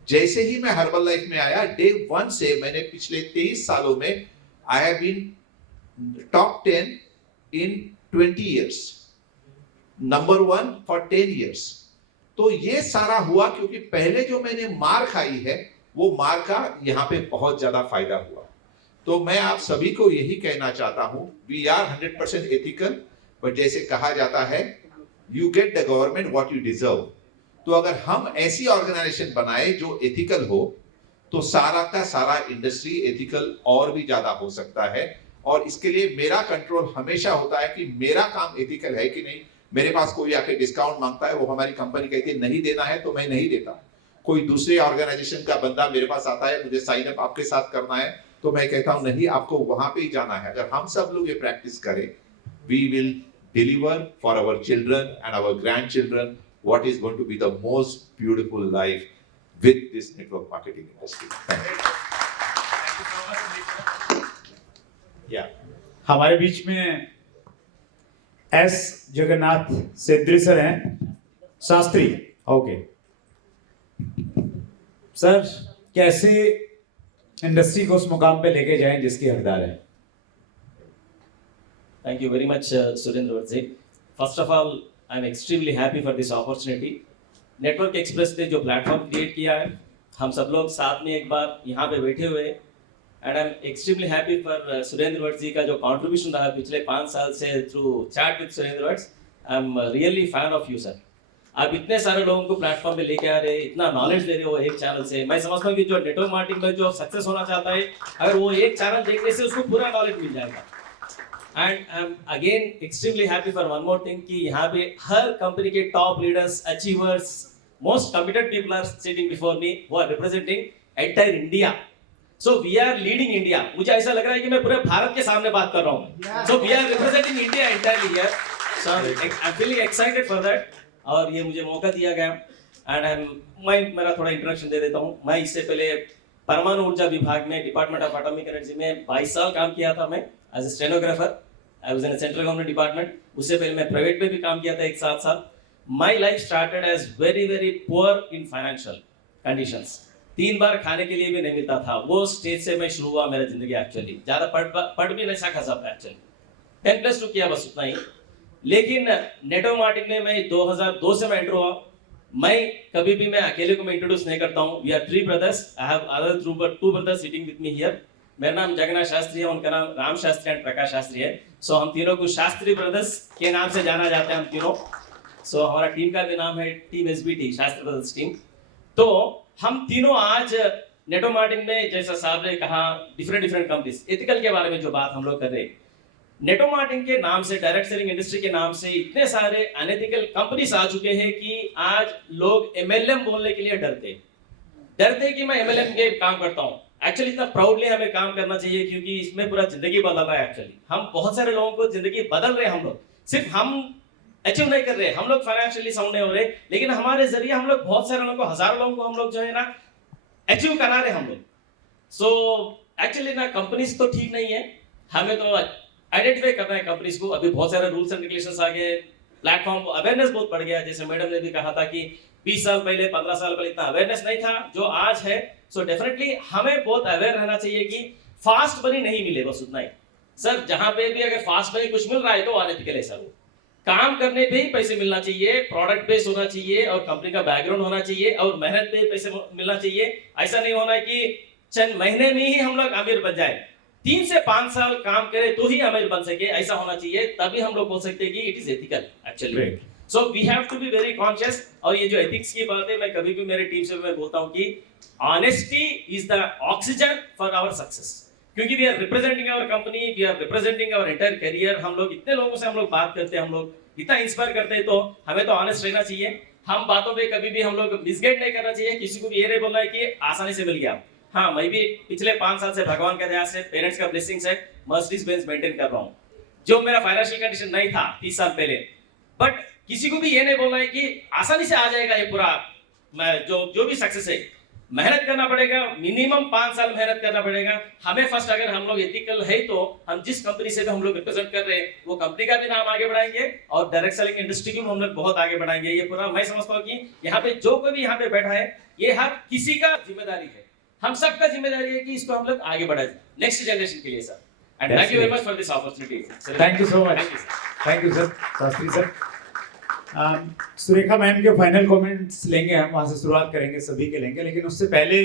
जैसे ही मैं हर्बल लाइफ में आया, डे 1 से मैंने पिछले 23 सालों में I have been top 10 in 20 years, number 1 for 10 years। तो ये सारा हुआ क्योंकि पहले जो मैंने मार खाई है वो मार का यहाँ पे बहुत ज्यादा फायदा हुआ। तो मैं आप सभी को यही कहना चाहता हूं, वी आर 100% एथिकल, बट जैसे कहा जाता है you get the government what you deserve. तो अगर हम ऐसी ऑर्गेनाइजेशन बनाए जो एथिकल हो तो सारा का सारा इंडस्ट्री एथिकल और भी ज्यादा हो सकता है। और इसके लिए मेरा कंट्रोल हमेशा होता है कि मेरा काम एथिकल है कि नहीं। मेरे पास कोई आके डिस्काउंट मांगता है, वो हमारी कंपनी कहती है नहीं देना है तो मैं नहीं देता। कोई दूसरे ऑर्गेनाइजेशन का बंदा मेरे पास आता है, मुझे साइन अप आपके साथ करना है, तो मैं कहता हूं नहीं, आपको वहां पे ही जाना है। अगर हम सब लोग ये प्रैक्टिस करें, we will deliver for our children and our grandchildren what is going to be the most beautiful life with this network marketing industry. या हमारे बीच में एस जगन्नाथ सेद्री सर हैं, शास्त्री। ओके सर, कैसे इंडस्ट्री को उस मुकाम पे लेके जाएं जिसकी हकदार है? Thank you very much, Surendra Varji. First of all, I'm extremely happy for this opportunity. Network express ने जो प्लेटफॉर्म क्रिएट किया है, हम सब लोग साथ में एक बार यहाँ पे बैठे हुए, and I am extremely happy for Surendra Bhatt ji का जो कंट्रीब्यूशन रहा पिछले 5 साल से through chat with Surendra Bhatt. I am really fan of you sir. आप इतने सारे लोगों को प्लेटफॉर्म पे लेके आ रहे, इतना नॉलेज दे रहे हो एक चैनल से। मैं समझता हूँ कि जो नेटवर्क मार्केटिंग में जो सक्सेस होना चाहता है, अगर वो एक चैनल देखने से उसको पूरा नॉलेज मिल जाएगा। And I'm again extremely happy for one more thing कि यहाँ पे हर कंपनी के top leaders, achievers, most committed people are sitting before me, वो are representing entire India. So we are leading India. मुझे ऐसा लग रहा है कि मैं पूरे भारत के सामने बात कर रहा हूँ। So we are representing India entirely here. So I am feeling excited for that, और ये मुझे मौका दिया गया। एंड मैं मेरा थोड़ा इंट्रोडक्शन दे देता हूँ। मैं इससे पहले परमाणु ऊर्जा विभाग में, डिपार्टमेंट ऑफ एटॉमिक एनर्जी में 22 साल काम किया था मैं as a stenographer. I was in central government department. उससे पहले मैं प्राइवेट में भी काम किया था 1 साल। My life started as very very poor in financial conditions. 3 बार खाने के लिए भी नहीं मिलता था, वो स्टेज से मैं शुरू हुआ मेरा जिंदगी। एक्चुअली ज़्यादा पढ़ भी नहीं सका सब, एक्चुअली 10+2 किया बस उतना ही। लेकिन नेटवर्क मार्केटिंग में मैं 2002 से मैं एंटर हुआ। मैं कभी भी मैं अकेले को मैं इंट्रोड्यूस नहीं करता हूँ। We are 3 brothers। I have other 2 brothers sitting with me here. मेरा नाम जगन्नाथ शास्त्री है, उनका नाम राम शास्त्री एंड प्रकाश शास्त्री है। सो हम तीनों को शास्त्री ब्रदर्स के नाम से जाना जाता है हम तीनों। सो हमारा टीम का भी नाम है team SBT, Shastri brothers team. तो हम तीनों आज नेटवर्क मार्केटिंग में, जैसा साहब ने कहा, डिफरेंट कंपनीज एथिकल के बारे में जो बात हम लोग कर रहे हैं, नेटवर्क मार्केटिंग के नाम से, डायरेक्ट सेलिंग इंडस्ट्री के नाम से इतने सारे अनएथिकल कंपनीज आ चुके हैं कि आज लोग MLM बोलने के लिए डरते कि मैं MLM के काम करता हूँ। एक्चुअली इतना प्राउडली हमें काम करना चाहिए क्योंकि इसमें पूरा जिंदगी बदल रहा है। एक्चुअली हम बहुत सारे लोगों को जिंदगी बदल रहे हैं। हम लोग सिर्फ हम अचीव नहीं कर रहे, हम लोग फाइनेंशियली साउंड नहीं हो रहे, लेकिन हमारे जरिए हम लोग बहुत सारे लोगों को, हजारों लोगों को हम लोग जो है ना अचीव करा रहे हम लोग। सो एक्चुअली ना कंपनीज तो ठीक नहीं है, हमें तो आइडेंटिफाई करना है कंपनीज को। अभी बहुत सारे रूल्स एंड रेगुलेशंस आ गए, प्लेटफॉर्म अवेयरनेस बहुत बढ़ गया। जैसे मैडम ने भी कहा था कि 20 साल पहले, 15 साल पहले इतना अवेयरनेस नहीं था जो आज है। सो डेफिनेटली हमें बहुत अवेयर रहना चाहिए कि फास्ट मनी नहीं मिले, बस उतना ही। सर जहां पे भी अगर फास्ट मनी कुछ मिल रहा है तो अनएथिकल है सर वो। काम करने पे ही पैसे मिलना चाहिए, प्रोडक्ट बेस होना चाहिए और कंपनी का बैकग्राउंड होना चाहिए और मेहनत पे ही पैसे मिलना चाहिए। ऐसा नहीं होना है कि चंद महीने में ही हम लोग अमीर बन जाए, 3 से 5 साल काम करें तो ही अमीर बन सके, ऐसा होना चाहिए। तभी हम लोग बोल सकते हैं कि it is ethical actually. So we have to be very conscious. और ये जो एथिक्स की बात है, मैं कभी भी मेरे टीम से मैं बोलता हूँ कि honesty is the oxygen for our success, क्योंकि we are representing our company, we are representing our entire career. हम लोग इतने लोगों से हम लोग बात करते हैं, हम लोग इतना इंस्पायर करते हैं, तो हमें तो ऑनेस्ट रहना चाहिए। हम बातों पे कभी भी हम लोग मिसगाइड नहीं करना चाहिए, किसी को भी ये नहीं बोलना है कि आसानी से मिल गया। हाँ, मैं भी पिछले 5 साल से भगवान के दया से, पेरेंट्स का ब्लेसिंग से मर्सिडीज बेंज मेंटेन कर रहा हूँ, जो मेरा फाइनेंशियल कंडीशन नहीं था 30 साल पहले। बट किसी को भी ये नहीं बोलना है कि आसानी से आ जाएगा ये पूरा जो भी सक्सेस है। मेहनत करना पड़ेगा, मिनिमम 5 साल मेहनत करना पड़ेगा हमें। फर्स्ट अगर हम लोग एथिकल है तो हम जिस कंपनी से भी हम लोग रिप्रेजेंट कर रहे हैं वो कंपनी का भी नाम आगे बढ़ाएंगे और डायरेक्ट सेलिंग इंडस्ट्री को हम लोग बहुत आगे बढ़ाएंगे। ये पूरा मैं समझता हूँ कि यहाँ पे जो कोई भी यहाँ पे बैठा है, ये हर किसी का जिम्मेदारी है, हम सबका जिम्मेदारी है कि इसको हम लोग आगे बढ़ाए नेक्स्ट जनरेशन के लिए sir. And thank you very much for this opportunity. Thank you so much. Thank you sir, Shastri sir. Surekha ma'am के फाइनल कमेंट्स लेंगे हम, वहां से शुरुआत करेंगे, सभी के लेंगे, लेकिन उससे पहले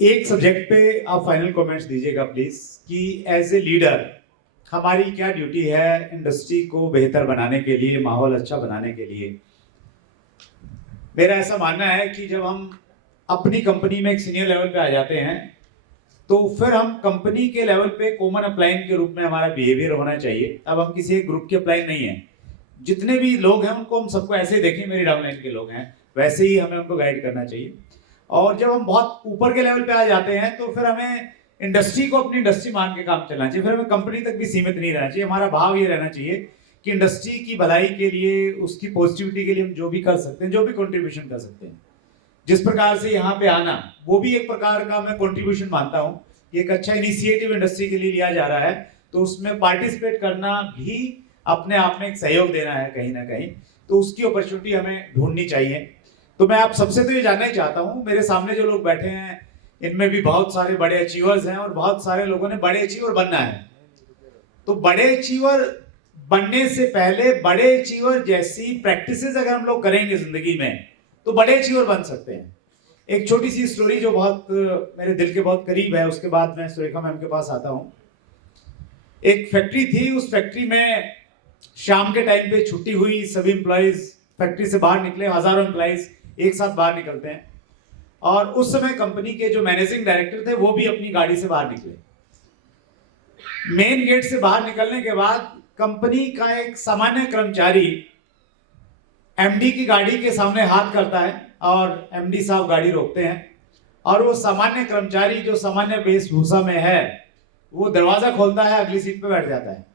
एक सब्जेक्ट पे आप फाइनल कमेंट्स दीजिएगा प्लीज, कि एज ए लीडर हमारी क्या ड्यूटी है इंडस्ट्री को बेहतर बनाने के लिए, माहौल अच्छा बनाने के लिए। मेरा ऐसा मानना है कि जब हम अपनी कंपनी में एक सीनियर लेवल पे आ जाते हैं तो फिर हम कंपनी के लेवल पे कॉमन अप्लाइन के रूप में हमारा बिहेवियर होना चाहिए। अब हम किसी एक ग्रुप के अप्लाइन नहीं है, जितने भी लोग हैं उनको हम सबको ऐसे ही देखें मेरी डाउनलाइन के लोग हैं, वैसे ही हमें उनको गाइड करना चाहिए। और जब हम बहुत ऊपर के लेवल पे आ जाते हैं तो फिर हमें इंडस्ट्री को अपनी इंडस्ट्री मान के काम चलना चाहिए, फिर हमें कंपनी तक भी सीमित नहीं रहना चाहिए। हमारा भाव ये रहना चाहिए कि इंडस्ट्री की भलाई के लिए, उसकी पॉजिटिविटी के लिए हम जो भी कर सकते हैं, जो भी कंट्रीब्यूशन कर सकते हैं, जिस प्रकार से यहाँ पे आना, वो भी एक प्रकार का मैं कंट्रीब्यूशन मानता हूँ। एक अच्छा इनिशिएटिव इंडस्ट्री के लिए लिया जा रहा है तो उसमें पार्टिसिपेट करना भी अपने आप में एक सहयोग देना है कहीं ना कहीं, तो उसकी अपॉर्चुनिटी हमें ढूंढनी चाहिए। तो मैं आप सबसे तो ये जानना ही चाहता हूँ, मेरे सामने जो लोग बैठे हैं इनमें भी बहुत सारे बड़े अचीवर्स हैं और बहुत सारे लोगों ने बड़े अचीवर बनना है। तो बड़े अचीवर बनने से पहले बड़े अचीवर जैसी प्रैक्टिसेस अगर हम लोग करेंगे जिंदगी में तो बड़े अचीवर बन सकते हैं। एक छोटी सी स्टोरी जो बहुत मेरे दिल के बहुत करीब है, उसके बाद मैं सुरेखा मैम के पास आता हूँ। एक फैक्ट्री थी, उस फैक्ट्री में शाम के टाइम पे छुट्टी हुई, सभी एम्प्लॉइज फैक्ट्री से बाहर निकले, हजारों एम्प्लॉइज एक साथ बाहर निकलते हैं और उस समय कंपनी के जो मैनेजिंग डायरेक्टर थे वो भी अपनी गाड़ी से बाहर निकले। मेन गेट से बाहर निकलने के बाद कंपनी का एक सामान्य कर्मचारी एमडी की गाड़ी के सामने हाथ करता है और एमडी साहब गाड़ी रोकते हैं और वो सामान्य कर्मचारी जो सामान्य वेशभूषा में है वो दरवाजा खोलता है, अगली सीट पे बैठ जाता है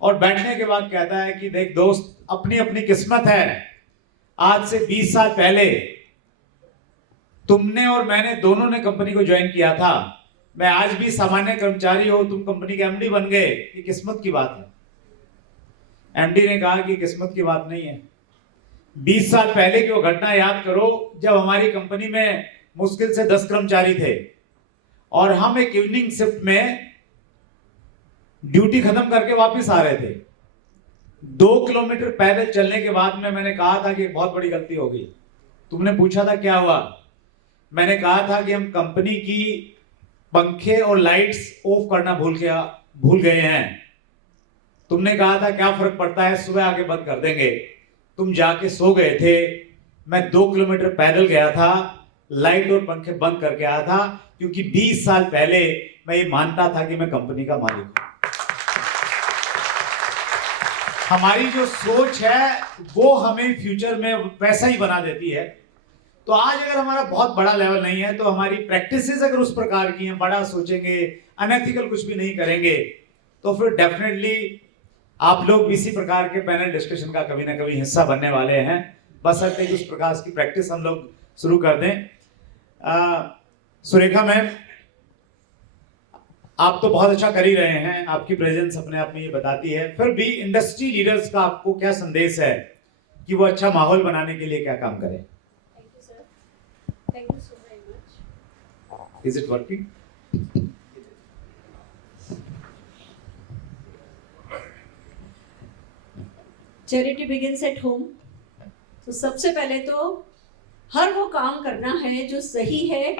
और बैठने के बाद कहता है कि देख दोस्त, अपनी अपनी किस्मत है, आज से 20 साल पहले तुमने और मैंने दोनों ने कंपनी को ज्वाइन किया था, मैं आज भी सामान्य कर्मचारी हूं, तुम कंपनी के एमडी बन गए, ये किस्मत की बात है। एमडी ने कहा कि किस्मत की बात नहीं है, 20 साल पहले की वो घटना याद करो जब हमारी कंपनी में मुश्किल से 10 कर्मचारी थे और हम एक इवनिंग शिफ्ट में ड्यूटी खत्म करके वापस आ रहे थे। 2 किलोमीटर पैदल चलने के बाद में मैंने कहा था कि बहुत बड़ी गलती हो गई। तुमने पूछा था क्या हुआ, मैंने कहा था कि हम कंपनी की पंखे और लाइट्स ऑफ करना भूल गए हैं। तुमने कहा था क्या फर्क पड़ता है, सुबह आके बंद कर देंगे, तुम जाके सो गए थे। मैं 2 किलोमीटर पैदल गया था, लाइट और पंखे बंद करके आया था, क्योंकि 20 साल पहले मैं ये मानता था कि मैं कंपनी का मालिक हूं। हमारी जो सोच है वो हमें फ्यूचर में वैसा ही बना देती है। तो आज अगर हमारा बहुत बड़ा लेवल नहीं है तो हमारी प्रैक्टिसेस अगर उस प्रकार की हैं, बड़ा सोचेंगे, अनएथिकल कुछ भी नहीं करेंगे, तो फिर डेफिनेटली आप लोग भी इसी प्रकार के पैनल डिस्कशन का कभी ना कभी हिस्सा बनने वाले हैं। बस अगर उस प्रकार की प्रैक्टिस हम लोग शुरू कर दें। सुरेखा मैम, आप तो बहुत अच्छा कर ही रहे हैं, आपकी प्रेजेंस अपने आप में ये बताती है, फिर भी इंडस्ट्री लीडर्स का आपको क्या संदेश है कि वो अच्छा माहौल बनाने के लिए क्या काम करें? Thank you, sir. Thank you so very much. Is it working? Charity begins at home. तो सबसे पहले तो हर वो काम करना है जो सही है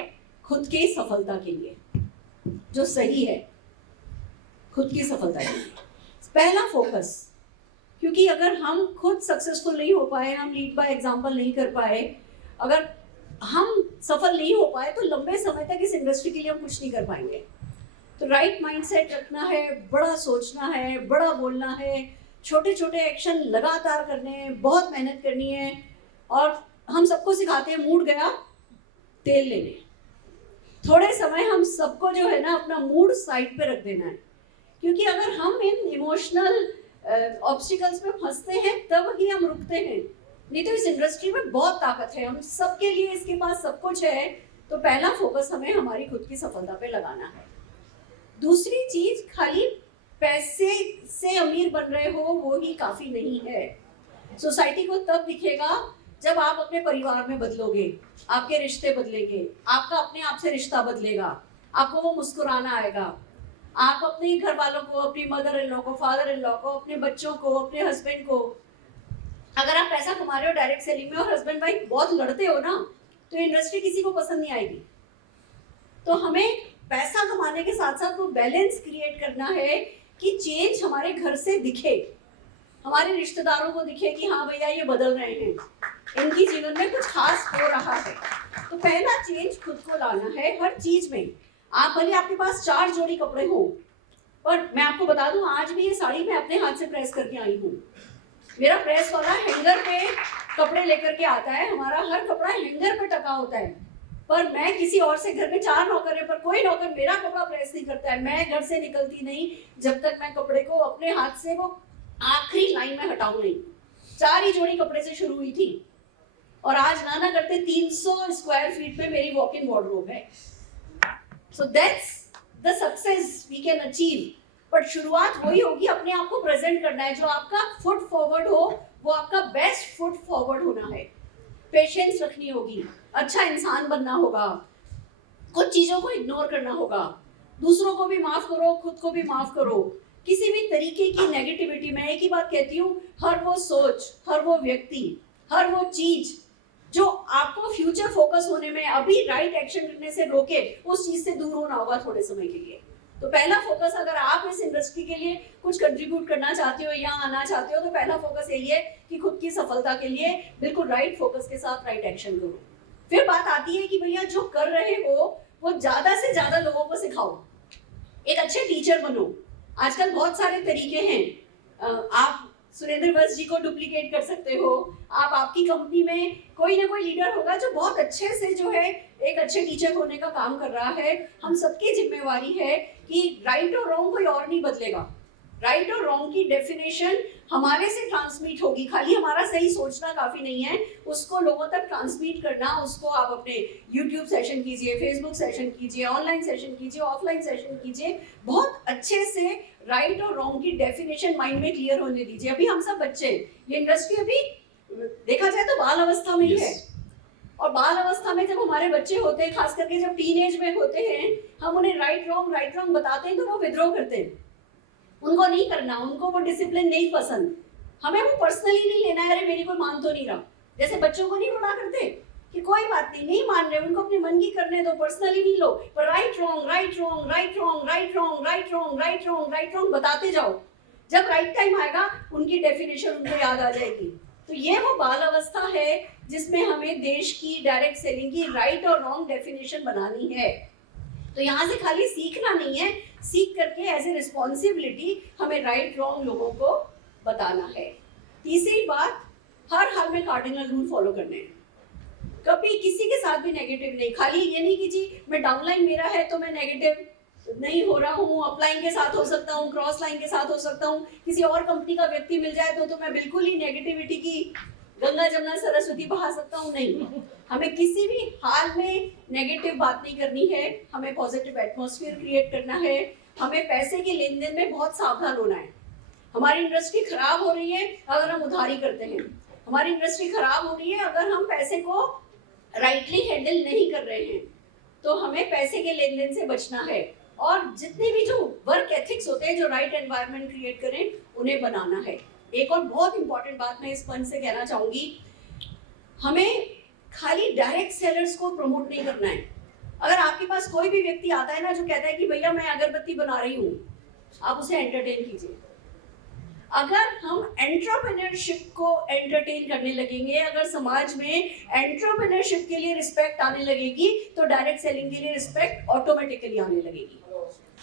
खुद की सफलता के लिए, जो सही है खुद की सफलता के लिए, पहला फोकस। क्योंकि अगर हम खुद सक्सेसफुल नहीं हो पाए, हम लीड बाय एग्जांपल नहीं कर पाए, अगर हम सफल नहीं हो पाए, तो लंबे समय तक इस इंडस्ट्री के लिए हम कुछ नहीं कर पाएंगे। तो राइट माइंडसेट रखना है, बड़ा सोचना है, बड़ा बोलना है, छोटे छोटे एक्शन लगातार करने हैं, बहुत मेहनत करनी है। और हम सबको सिखाते हैं मूड गया तेल लेने। थोड़े समय हम सबको जो है ना अपना मूड साइड पे रख देना है, क्योंकि अगर हम इन इमोशनल ऑब्स्टिकल्स में फंसते हैं तब ही हम रुकते हैं। नहीं तो इस इंडस्ट्री में बहुत ताकत है, हम सबके लिए इसके पास सब कुछ है। तो पहला फोकस हमें हमारी खुद की सफलता पे लगाना है। दूसरी चीज, खाली पैसे से अमीर बन रहे हो वो ही काफी नहीं है। सोसाइटी को तब दिखेगा जब आप अपने परिवार में बदलोगे, आपके रिश्ते बदलेंगे, आपका अपने आप से रिश्ता बदलेगा, आपको वो मुस्कुराना आएगा, आप अपने घर वालों को, अपनी मदर इन लॉ को, फादर इन लॉ को, अपने बच्चों को, अपने हस्बैंड को, अगर आप पैसा कमा रहे हो डायरेक्ट सेलिंग में और हस्बैंड वाइफ बहुत लड़ते हो ना, तो इंडस्ट्री किसी को पसंद नहीं आएगी। तो हमें पैसा कमाने के साथ साथ वो बैलेंस क्रिएट करना है कि चेंज हमारे घर से दिखे, हमारे रिश्तेदारों को दिखे कि हाँ भैया ये बदल रहे हैं, इनकी जीवन में कुछ खास हो रहा है। तो पहला चेंज खुद को लाना है हर चीज में। आप भले आपके पास 4 जोड़ी कपड़े हो, पर मैं आपको बता दूं आज भी ये साड़ी मैं अपने हाथ से प्रेस करके आई हूँ। मेरा प्रेस वाला हैंगर पे कपड़े लेकर के आता है, हमारा हर कपड़ा हैंगर पे टका होता है। पर मैं किसी और से, घर में 4 नौकर है पर कोई नौकर मेरा कपड़ा प्रेस नहीं करता है। मैं घर से निकलती नहीं जब तक मैं कपड़े को अपने हाथ से वो आखिरी लाइन में हटाऊं नहीं। 4 ही जोड़ी कपड़े से शुरू हुई थी और आज ना करते 300 स्क्वायर फीट में मेरी वॉक इन वार्डरोब है। So that's the success we can achieve. But शुरुआत वही होगी, अपने आप को प्रेजेंट करना है। जो आपका फुट फॉरवर्ड हो वो आपका बेस्ट फुट फॉरवर्ड होना है। पेशेंस रखनी होगी, अच्छा इंसान बनना होगा, कुछ चीजों को इग्नोर करना होगा, दूसरों को भी माफ करो, खुद को भी माफ करो। किसी भी तरीके की नेगेटिविटी, मैं एक ही बात कहती हूँ, हर वो सोच, हर वो व्यक्ति, हर वो चीज जो आपको फ्यूचर फोकस होने में, अभी राइट एक्शन करने से रोके, उस चीज से दूर होना होगा थोड़े समय के लिए। तो पहला फोकस, अगर आप इस इंडस्ट्री के लिए कुछ कंट्रीब्यूट करना चाहते हो या आना चाहते हो, तो पहला फोकस यही है कि खुद की सफलता के लिए बिल्कुल राइट फोकस के साथ राइट एक्शन करो। फिर बात आती है कि भैया जो कर रहे हो वो ज्यादा से ज्यादा लोगों को सिखाओ, एक अच्छे टीचर बनो। आजकल बहुत सारे तरीके हैं, आप सुरेंद्र वत्स जी को डुप्लीकेट कर सकते हो, आप आपकी कंपनी में कोई ना कोई लीडर होगा जो बहुत अच्छे से जो है एक अच्छे टीचर होने का काम कर रहा है। हम सबकी जिम्मेवारी है कि राइट और रॉन्ग कोई और नहीं बदलेगा। राइट और रॉन्ग की डेफिनेशन हमारे से ट्रांसमिट होगी, खाली हमारा सही सोचना काफी नहीं है, उसको लोगों तक ट्रांसमिट करना। उसको आप अपने YouTube सेशन कीजिए, Facebook सेशन कीजिए, ऑनलाइन सेशन कीजिए, ऑफलाइन सेशन कीजिए, बहुत अच्छे से राइट और रॉन्ग की डेफिनेशन माइंड में क्लियर होने दीजिए। अभी हम सब बच्चे, ये इंडस्ट्री अभी देखा जाए तो बाल अवस्था में ही है। और बाल अवस्था में जब हमारे बच्चे होते हैं, खास करके जब टीनेज में होते हैं, हम उन्हें राइट रॉन्ग बताते हैं तो वो विद्रोह करते हैं। उनको नहीं करना, उनको वो डिसिप्लिन नहीं पसंद, हमें वो पर्सनली नहीं लेना है। अरे मेरी कोई मान तो नहीं रहा, जैसे बच्चों को नहीं मना करते कि कोई बात नहीं, नहीं मान रहे, उनको अपने मन की करने दो, पर्सनली नहीं लो। पर राइट रॉन्ग बताते जाओ। जब राइट टाइम आएगा उनकी डेफिनेशन उनको याद आ जाएगी। तो ये वो बाल अवस्था है जिसमें हमें देश की डायरेक्ट सेलिंग की राइट और रॉन्ग डेफिनेशन बनानी है। तो यहाँ से खाली सीखना नहीं है, सीख करके एज ए रिस्पॉन्सिबिलिटी हमें राइट रॉन्ग लोगों को बताना है। तीसरी बात, हर हाल में कार्डिनल रूल फॉलो करने हैं। कभी किसी के साथ भी नेगेटिव नहीं। खाली ये नहीं कि जी मैं डाउनलाइन मेरा है तो मैं नेगेटिव नहीं हो रहा हूँ, अपलाइन के साथ हो सकता हूँ, क्रॉस लाइन के साथ हो सकता हूँ, किसी और कंपनी का व्यक्ति मिल जाए तो मैं बिल्कुल ही नेगेटिविटी की गंगा जमुना सरस्वती बहा सकता हूँ, नहीं। हमें किसी भी हाल में नेगेटिव बात नहीं करनी है, हमें पॉजिटिव एटमॉस्फेयर क्रिएट करना है। हमें पैसे के लेन देन में बहुत सावधान होना है। हमारी इंडस्ट्री खराब हो रही है अगर हम उधारी करते हैं, हमारी इंडस्ट्री खराब हो रही है अगर हम पैसे को राइटली हैंडल नहीं कर रहे हैं। तो हमें पैसे के लेन देन से बचना है और जितने भी जो वर्क एथिक्स होते हैं जो राइट एनवायरनमेंट क्रिएट करें उन्हें बनाना है। एक और बहुत इंपॉर्टेंट बात मैं इस मंच से कहना चाहूंगी, हमें खाली डायरेक्ट सेलर्स को प्रमोट नहीं करना है। अगर आपके पास कोई भी व्यक्ति आता है ना जो कहता है कि भैया मैं अगरबत्ती बना रही हूँ, आप उसे एंटरटेन कीजिए। अगर हम एंटरप्रेन्योरशिप को एंटरटेन करने लगेंगे, अगर समाज में एंटरप्रेन्योरशिप के लिए रिस्पेक्ट आने लगेगी, तो डायरेक्ट सेलिंग के लिए रिस्पेक्ट ऑटोमेटिकली आने लगेगी।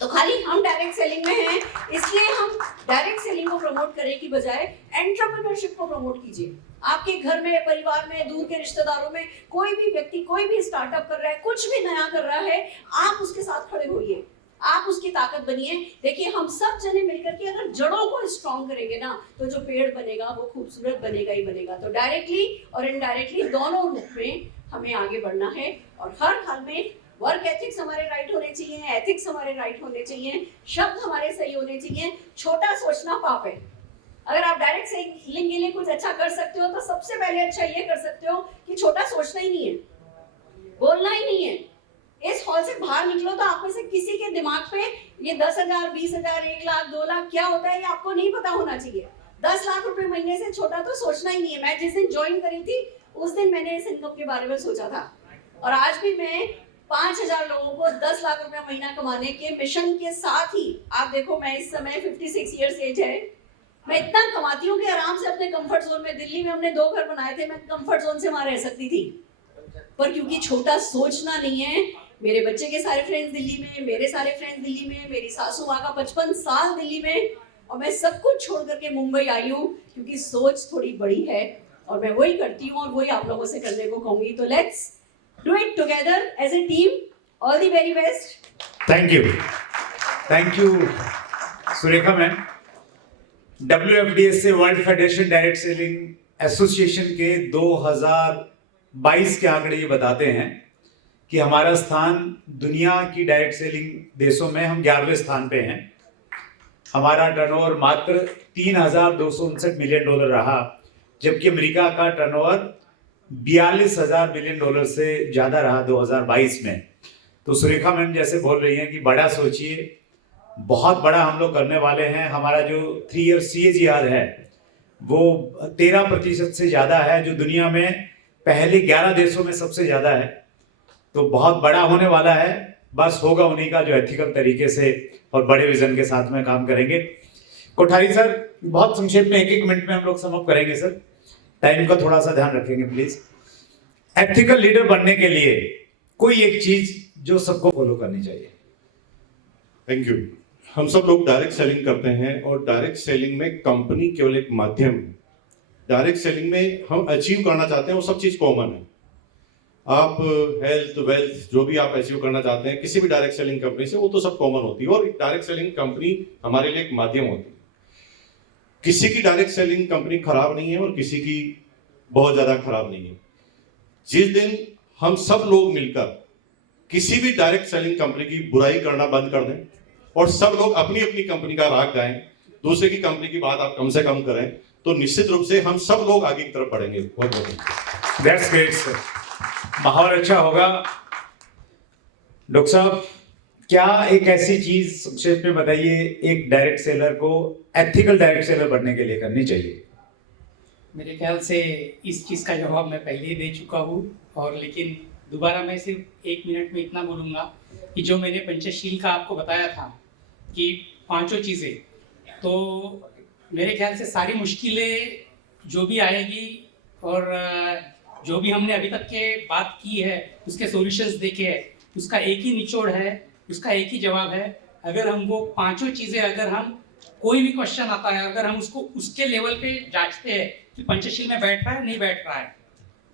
तो खाली हम डायरेक्ट सेलिंग में हैं, इसलिए हम डायरेक्ट सेलिंग को प्रमोट करने की बजाय एंटरप्रेन्योरशिप को प्रमोट कीजिए। आपके घर में, परिवार में, दूर के रिश्तेदारों में कोई भी व्यक्ति कोई भी स्टार्टअप कर रहा है, कुछ भी नया कर रहा है, आप उसके साथ खड़े होइए, आप उसकी ताकत बनिए। देखिए, हम सब जने मिलकर के अगर जड़ों को स्ट्रॉन्ग करेंगे ना, तो जो पेड़ बनेगा वो खूबसूरत बनेगा ही बनेगा। तो डायरेक्टली और इनडायरेक्टली दोनों रूप में हमें आगे बढ़ना है, और हर हाल में वर्क एथिक्स हमारे राइट होने चाहिए, एथिक्स हमारे राइट होने चाहिए, शब्द हमारे सही होने चाहिए। छोटा सोचना पाप है। अगर आप डायरेक्ट सेलिंग के लिए कुछ अच्छा कर सकते हो, तो सबसे पहले अच्छा ये कर सकते हो कि छोटा सोचना ही नहीं है, बोलना ही नहीं है। इस हॉल से बाहर निकलो तो आप में से किसी के दिमाग पे ये 10,000, 20,000, 1 लाख, 2 लाख क्या होता है ये आपको नहीं पता होना चाहिए। 10 लाख रुपए महीने से छोटा तो सोचना ही नहीं है। मैं जिस दिन ज्वाइन करी थी उस दिन मैंने इस इनकम के बारे में सोचा था, और आज भी मैं 5,000 लोगों को 10 लाख रुपया महीना कमाने के मिशन के साथ ही, आप देखो मैं इस समय 56 ईयर्स एज है, मैं इतना कमाती हूँ कि आराम से अपने कंफर्ट जोन में, दिल्ली में हमने 2 घर बनाए थे, मैं कंफर्ट जोन से वहां रह सकती थी, पर क्योंकि छोटा सोचना नहीं है। मेरे बच्चे के सारे फ्रेंड्स दिल्ली में, मेरे सारे फ्रेंड्स दिल्ली में, मेरी सासू माँ का 55 साल दिल्ली में, और मैं सब कुछ छोड़ करके मुंबई आई हूँ क्योंकि सोच थोड़ी बड़ी है, और मैं वही करती हूँ और वही आप लोगों से करने को कहूंगी। तो let's do it together as a team. All the very best. Thank you Surekha ma'am. WFDSA world federation direct selling association के 2022 के आंकड़े ये बताते हैं कि हमारा स्थान दुनिया की डायरेक्ट सेलिंग देशों में हम 11वें स्थान पे हैं। हमारा टर्नओवर मात्र $3,259 मिलियन रहा, जबकि अमेरिका का टर्नओवर $42,000 मिलियन से ज़्यादा रहा 2022 में। तो सुरेखा मैम जैसे बोल रही हैं कि बड़ा सोचिए, बहुत बड़ा हम लोग करने वाले हैं। हमारा जो 3 ईयर CAGR है वो 13% से ज़्यादा है, जो दुनिया में पहले 11 देशों में सबसे ज़्यादा है। तो बहुत बड़ा होने वाला है, बस होगा उन्हीं का जो एथिकल तरीके से और बड़े विजन के साथ में काम करेंगे। कोठारी सर, बहुत संक्षेप में 1-1 मिनट में हम लोग समअप करेंगे सर, टाइम का थोड़ा सा ध्यान रखेंगे प्लीज। एथिकल लीडर बनने के लिए कोई एक चीज जो सबको फॉलो करनी चाहिए। Thank you. हम सब लोग डायरेक्ट सेलिंग करते हैं, और डायरेक्ट सेलिंग में कंपनी केवल एक माध्यम है। डायरेक्ट सेलिंग में हम अचीव करना चाहते हैं वो सब चीज कॉमन है। आप हेल्थ, वेल्थ, जो भी आप अचीव करना चाहते हैं किसी भी डायरेक्ट सेलिंग कंपनी से, वो तो सब कॉमन होती है, और डायरेक्ट सेलिंग कंपनी हमारे लिए एक माध्यम होती है। किसी की डायरेक्ट सेलिंग कंपनी खराब नहीं है और किसी की बहुत ज्यादा खराब नहीं है। जिस दिन हम सब लोग मिलकर किसी भी डायरेक्ट सेलिंग कंपनी की बुराई करना बंद कर दें और सब लोग अपनी अपनी कंपनी का राग गाएं, दूसरे की कंपनी की बात आप कम से कम करें, तो निश्चित रूप से हम सब लोग आगे की तरफ बढ़ेंगे। बहुत बहुत दैट्स ग्रेट सर, माहौल अच्छा होगा। डॉक्टर साहब, क्या एक ऐसी चीज संक्षेप में बताइए एक डायरेक्ट सेलर को एथिकल डायरेक्ट सेलर बनने के लिए करनी चाहिए? मेरे ख्याल से इस चीज़ का जवाब मैं पहले ही दे चुका हूँ, और लेकिन दोबारा मैं सिर्फ 1 मिनट में इतना बोलूँगा कि जो मैंने पंचशील का आपको बताया था कि 5 चीज़ें, तो मेरे ख्याल से सारी मुश्किलें जो भी आएगी और जो भी हमने अभी तक के बात की है उसके सॉल्यूशंस देखे हैं, उसका एक ही निचोड़ है, उसका एक ही जवाब है। अगर हम वो 5 चीज़ें, अगर हम कोई भी क्वेश्चन आता है, अगर हम उसको उसके लेवल पे जांचते हैं कि पंचशील में बैठ रहा है नहीं बैठ रहा है,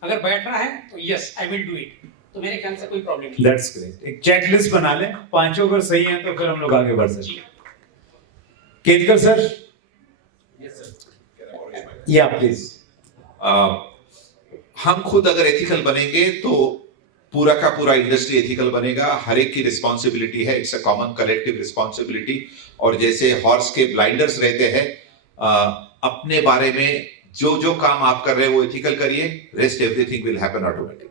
अगर बैठ रहा है तो yes I will do it, तो मेरे ख्याल से कोई प्रॉब्लम नहीं। That's great. एक चेकलिस्ट बना लें, 5 अगर सही हैं तो फिर हम लोग आगे बढ़ सकते हैं। केतकर सर, या प्लीज। हम खुद अगर एथिकल बनेंगे तो पूरा का पूरा इंडस्ट्री एथिकल बनेगा। हर एक की रिस्पॉन्सिबिलिटी है, it's a common collective responsibility. और जैसे हॉर्स के ब्लाइंडर्स रहते हैं, अपने बारे में जो जो काम आप कर रहे हैं वो एथिकल करिए, rest everything will happen automatically.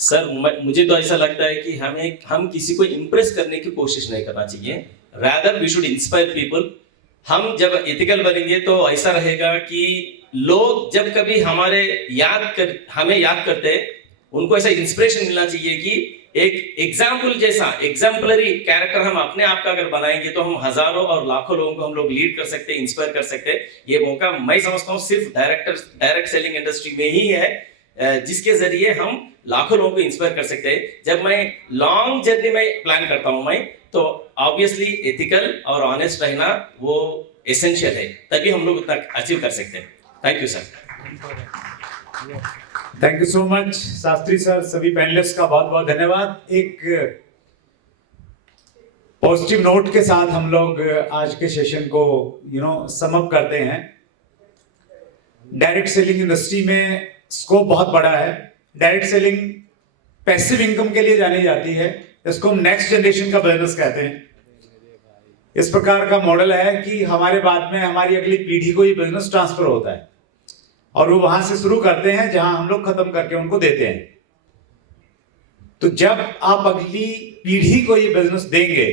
Sir, मुझे तो ऐसा लगता है कि हम किसी को इम्प्रेस करने की कोशिश नहीं करना चाहिए, rather we should inspire people हम जब एथिकल बनेंगे तो ऐसा रहेगा कि लोग जब कभी हमें याद करते हैं, उनको ऐसा इंस्पिरेशन मिलना चाहिए कि एक एग्जाम्पल जैसा एग्जाम्पलरी कैरेक्टर हम अपने आप का अगर बनाएंगे तो हम हजारों और लाखों लोगों को हम लोग लीड कर सकते हैं, इंस्पायर कर सकते हैं। ये मौका मैं समझता हूँ सिर्फ डायरेक्ट सेलिंग इंडस्ट्री में ही है, जिसके जरिए हम लाखों लोगों को इंस्पायर कर सकते हैं। जब मैं लॉन्ग जर्नी में प्लान करता हूं मैं, तो ऑब्वियसली एथिकल और ऑनेस्ट रहना वो एसेंशियल है, तभी हम लोग उतना अचीव कर सकते हैं। Thank you sir. Thank you so much Shastri sir. सभी पैनलिस्ट का बहुत बहुत धन्यवाद। एक पॉजिटिव नोट के साथ हम लोग आज के सेशन को सम अप करते हैं। डायरेक्ट सेलिंग इंडस्ट्री में स्कोप बहुत बड़ा है। डायरेक्ट सेलिंग पैसिव इनकम के लिए जानी जाती है, इसको हम नेक्स्ट जनरेशन का बिजनेस कहते हैं। इस प्रकार का मॉडल है कि हमारे बाद में हमारी अगली पीढ़ी को ये बिजनेस ट्रांसफर होता है और वो वहां से शुरू करते हैं जहां हम लोग खत्म करके उनको देते हैं। तो जब आप अगली पीढ़ी को ये बिजनेस देंगे,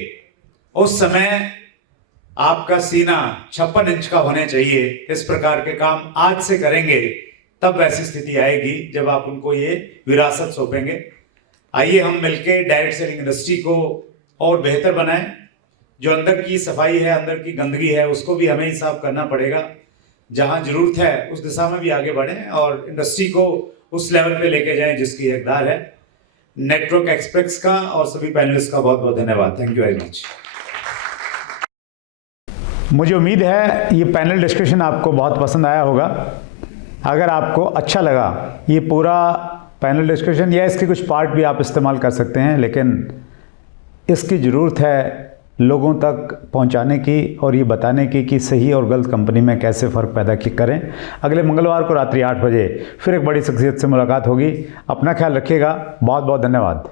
उस समय आपका सीना 56 इंच का होना चाहिए। इस प्रकार के काम आज से करेंगे, तब ऐसी स्थिति आएगी जब आप उनको ये विरासत सौंपेंगे। आइए हम मिलकर डायरेक्ट सेलिंग इंडस्ट्री को और बेहतर बनाएं। जो अंदर की सफाई है, अंदर की गंदगी है, उसको भी हमें ही साफ करना पड़ेगा। जहां जरूरत है उस दिशा में भी आगे बढ़ें और इंडस्ट्री को उस लेवल पे लेके जाएं जिसकी हकदार है। नेटवर्क एक्सप्रेस का और सभी पैनलिस्ट का बहुत बहुत धन्यवाद। Thank you very much. मुझे उम्मीद है ये पैनल डिस्कशन आपको बहुत पसंद आया होगा। अगर आपको अच्छा लगा ये पूरा पैनल डिस्कशन या इसके कुछ पार्ट भी आप इस्तेमाल कर सकते हैं, लेकिन इसकी ज़रूरत है लोगों तक पहुंचाने की और ये बताने की कि सही और गलत कंपनी में कैसे फ़र्क पैदा करें। अगले मंगलवार को रात्रि 8 बजे फिर एक बड़ी शख्सियत से मुलाकात होगी। अपना ख्याल रखिएगा। बहुत बहुत धन्यवाद।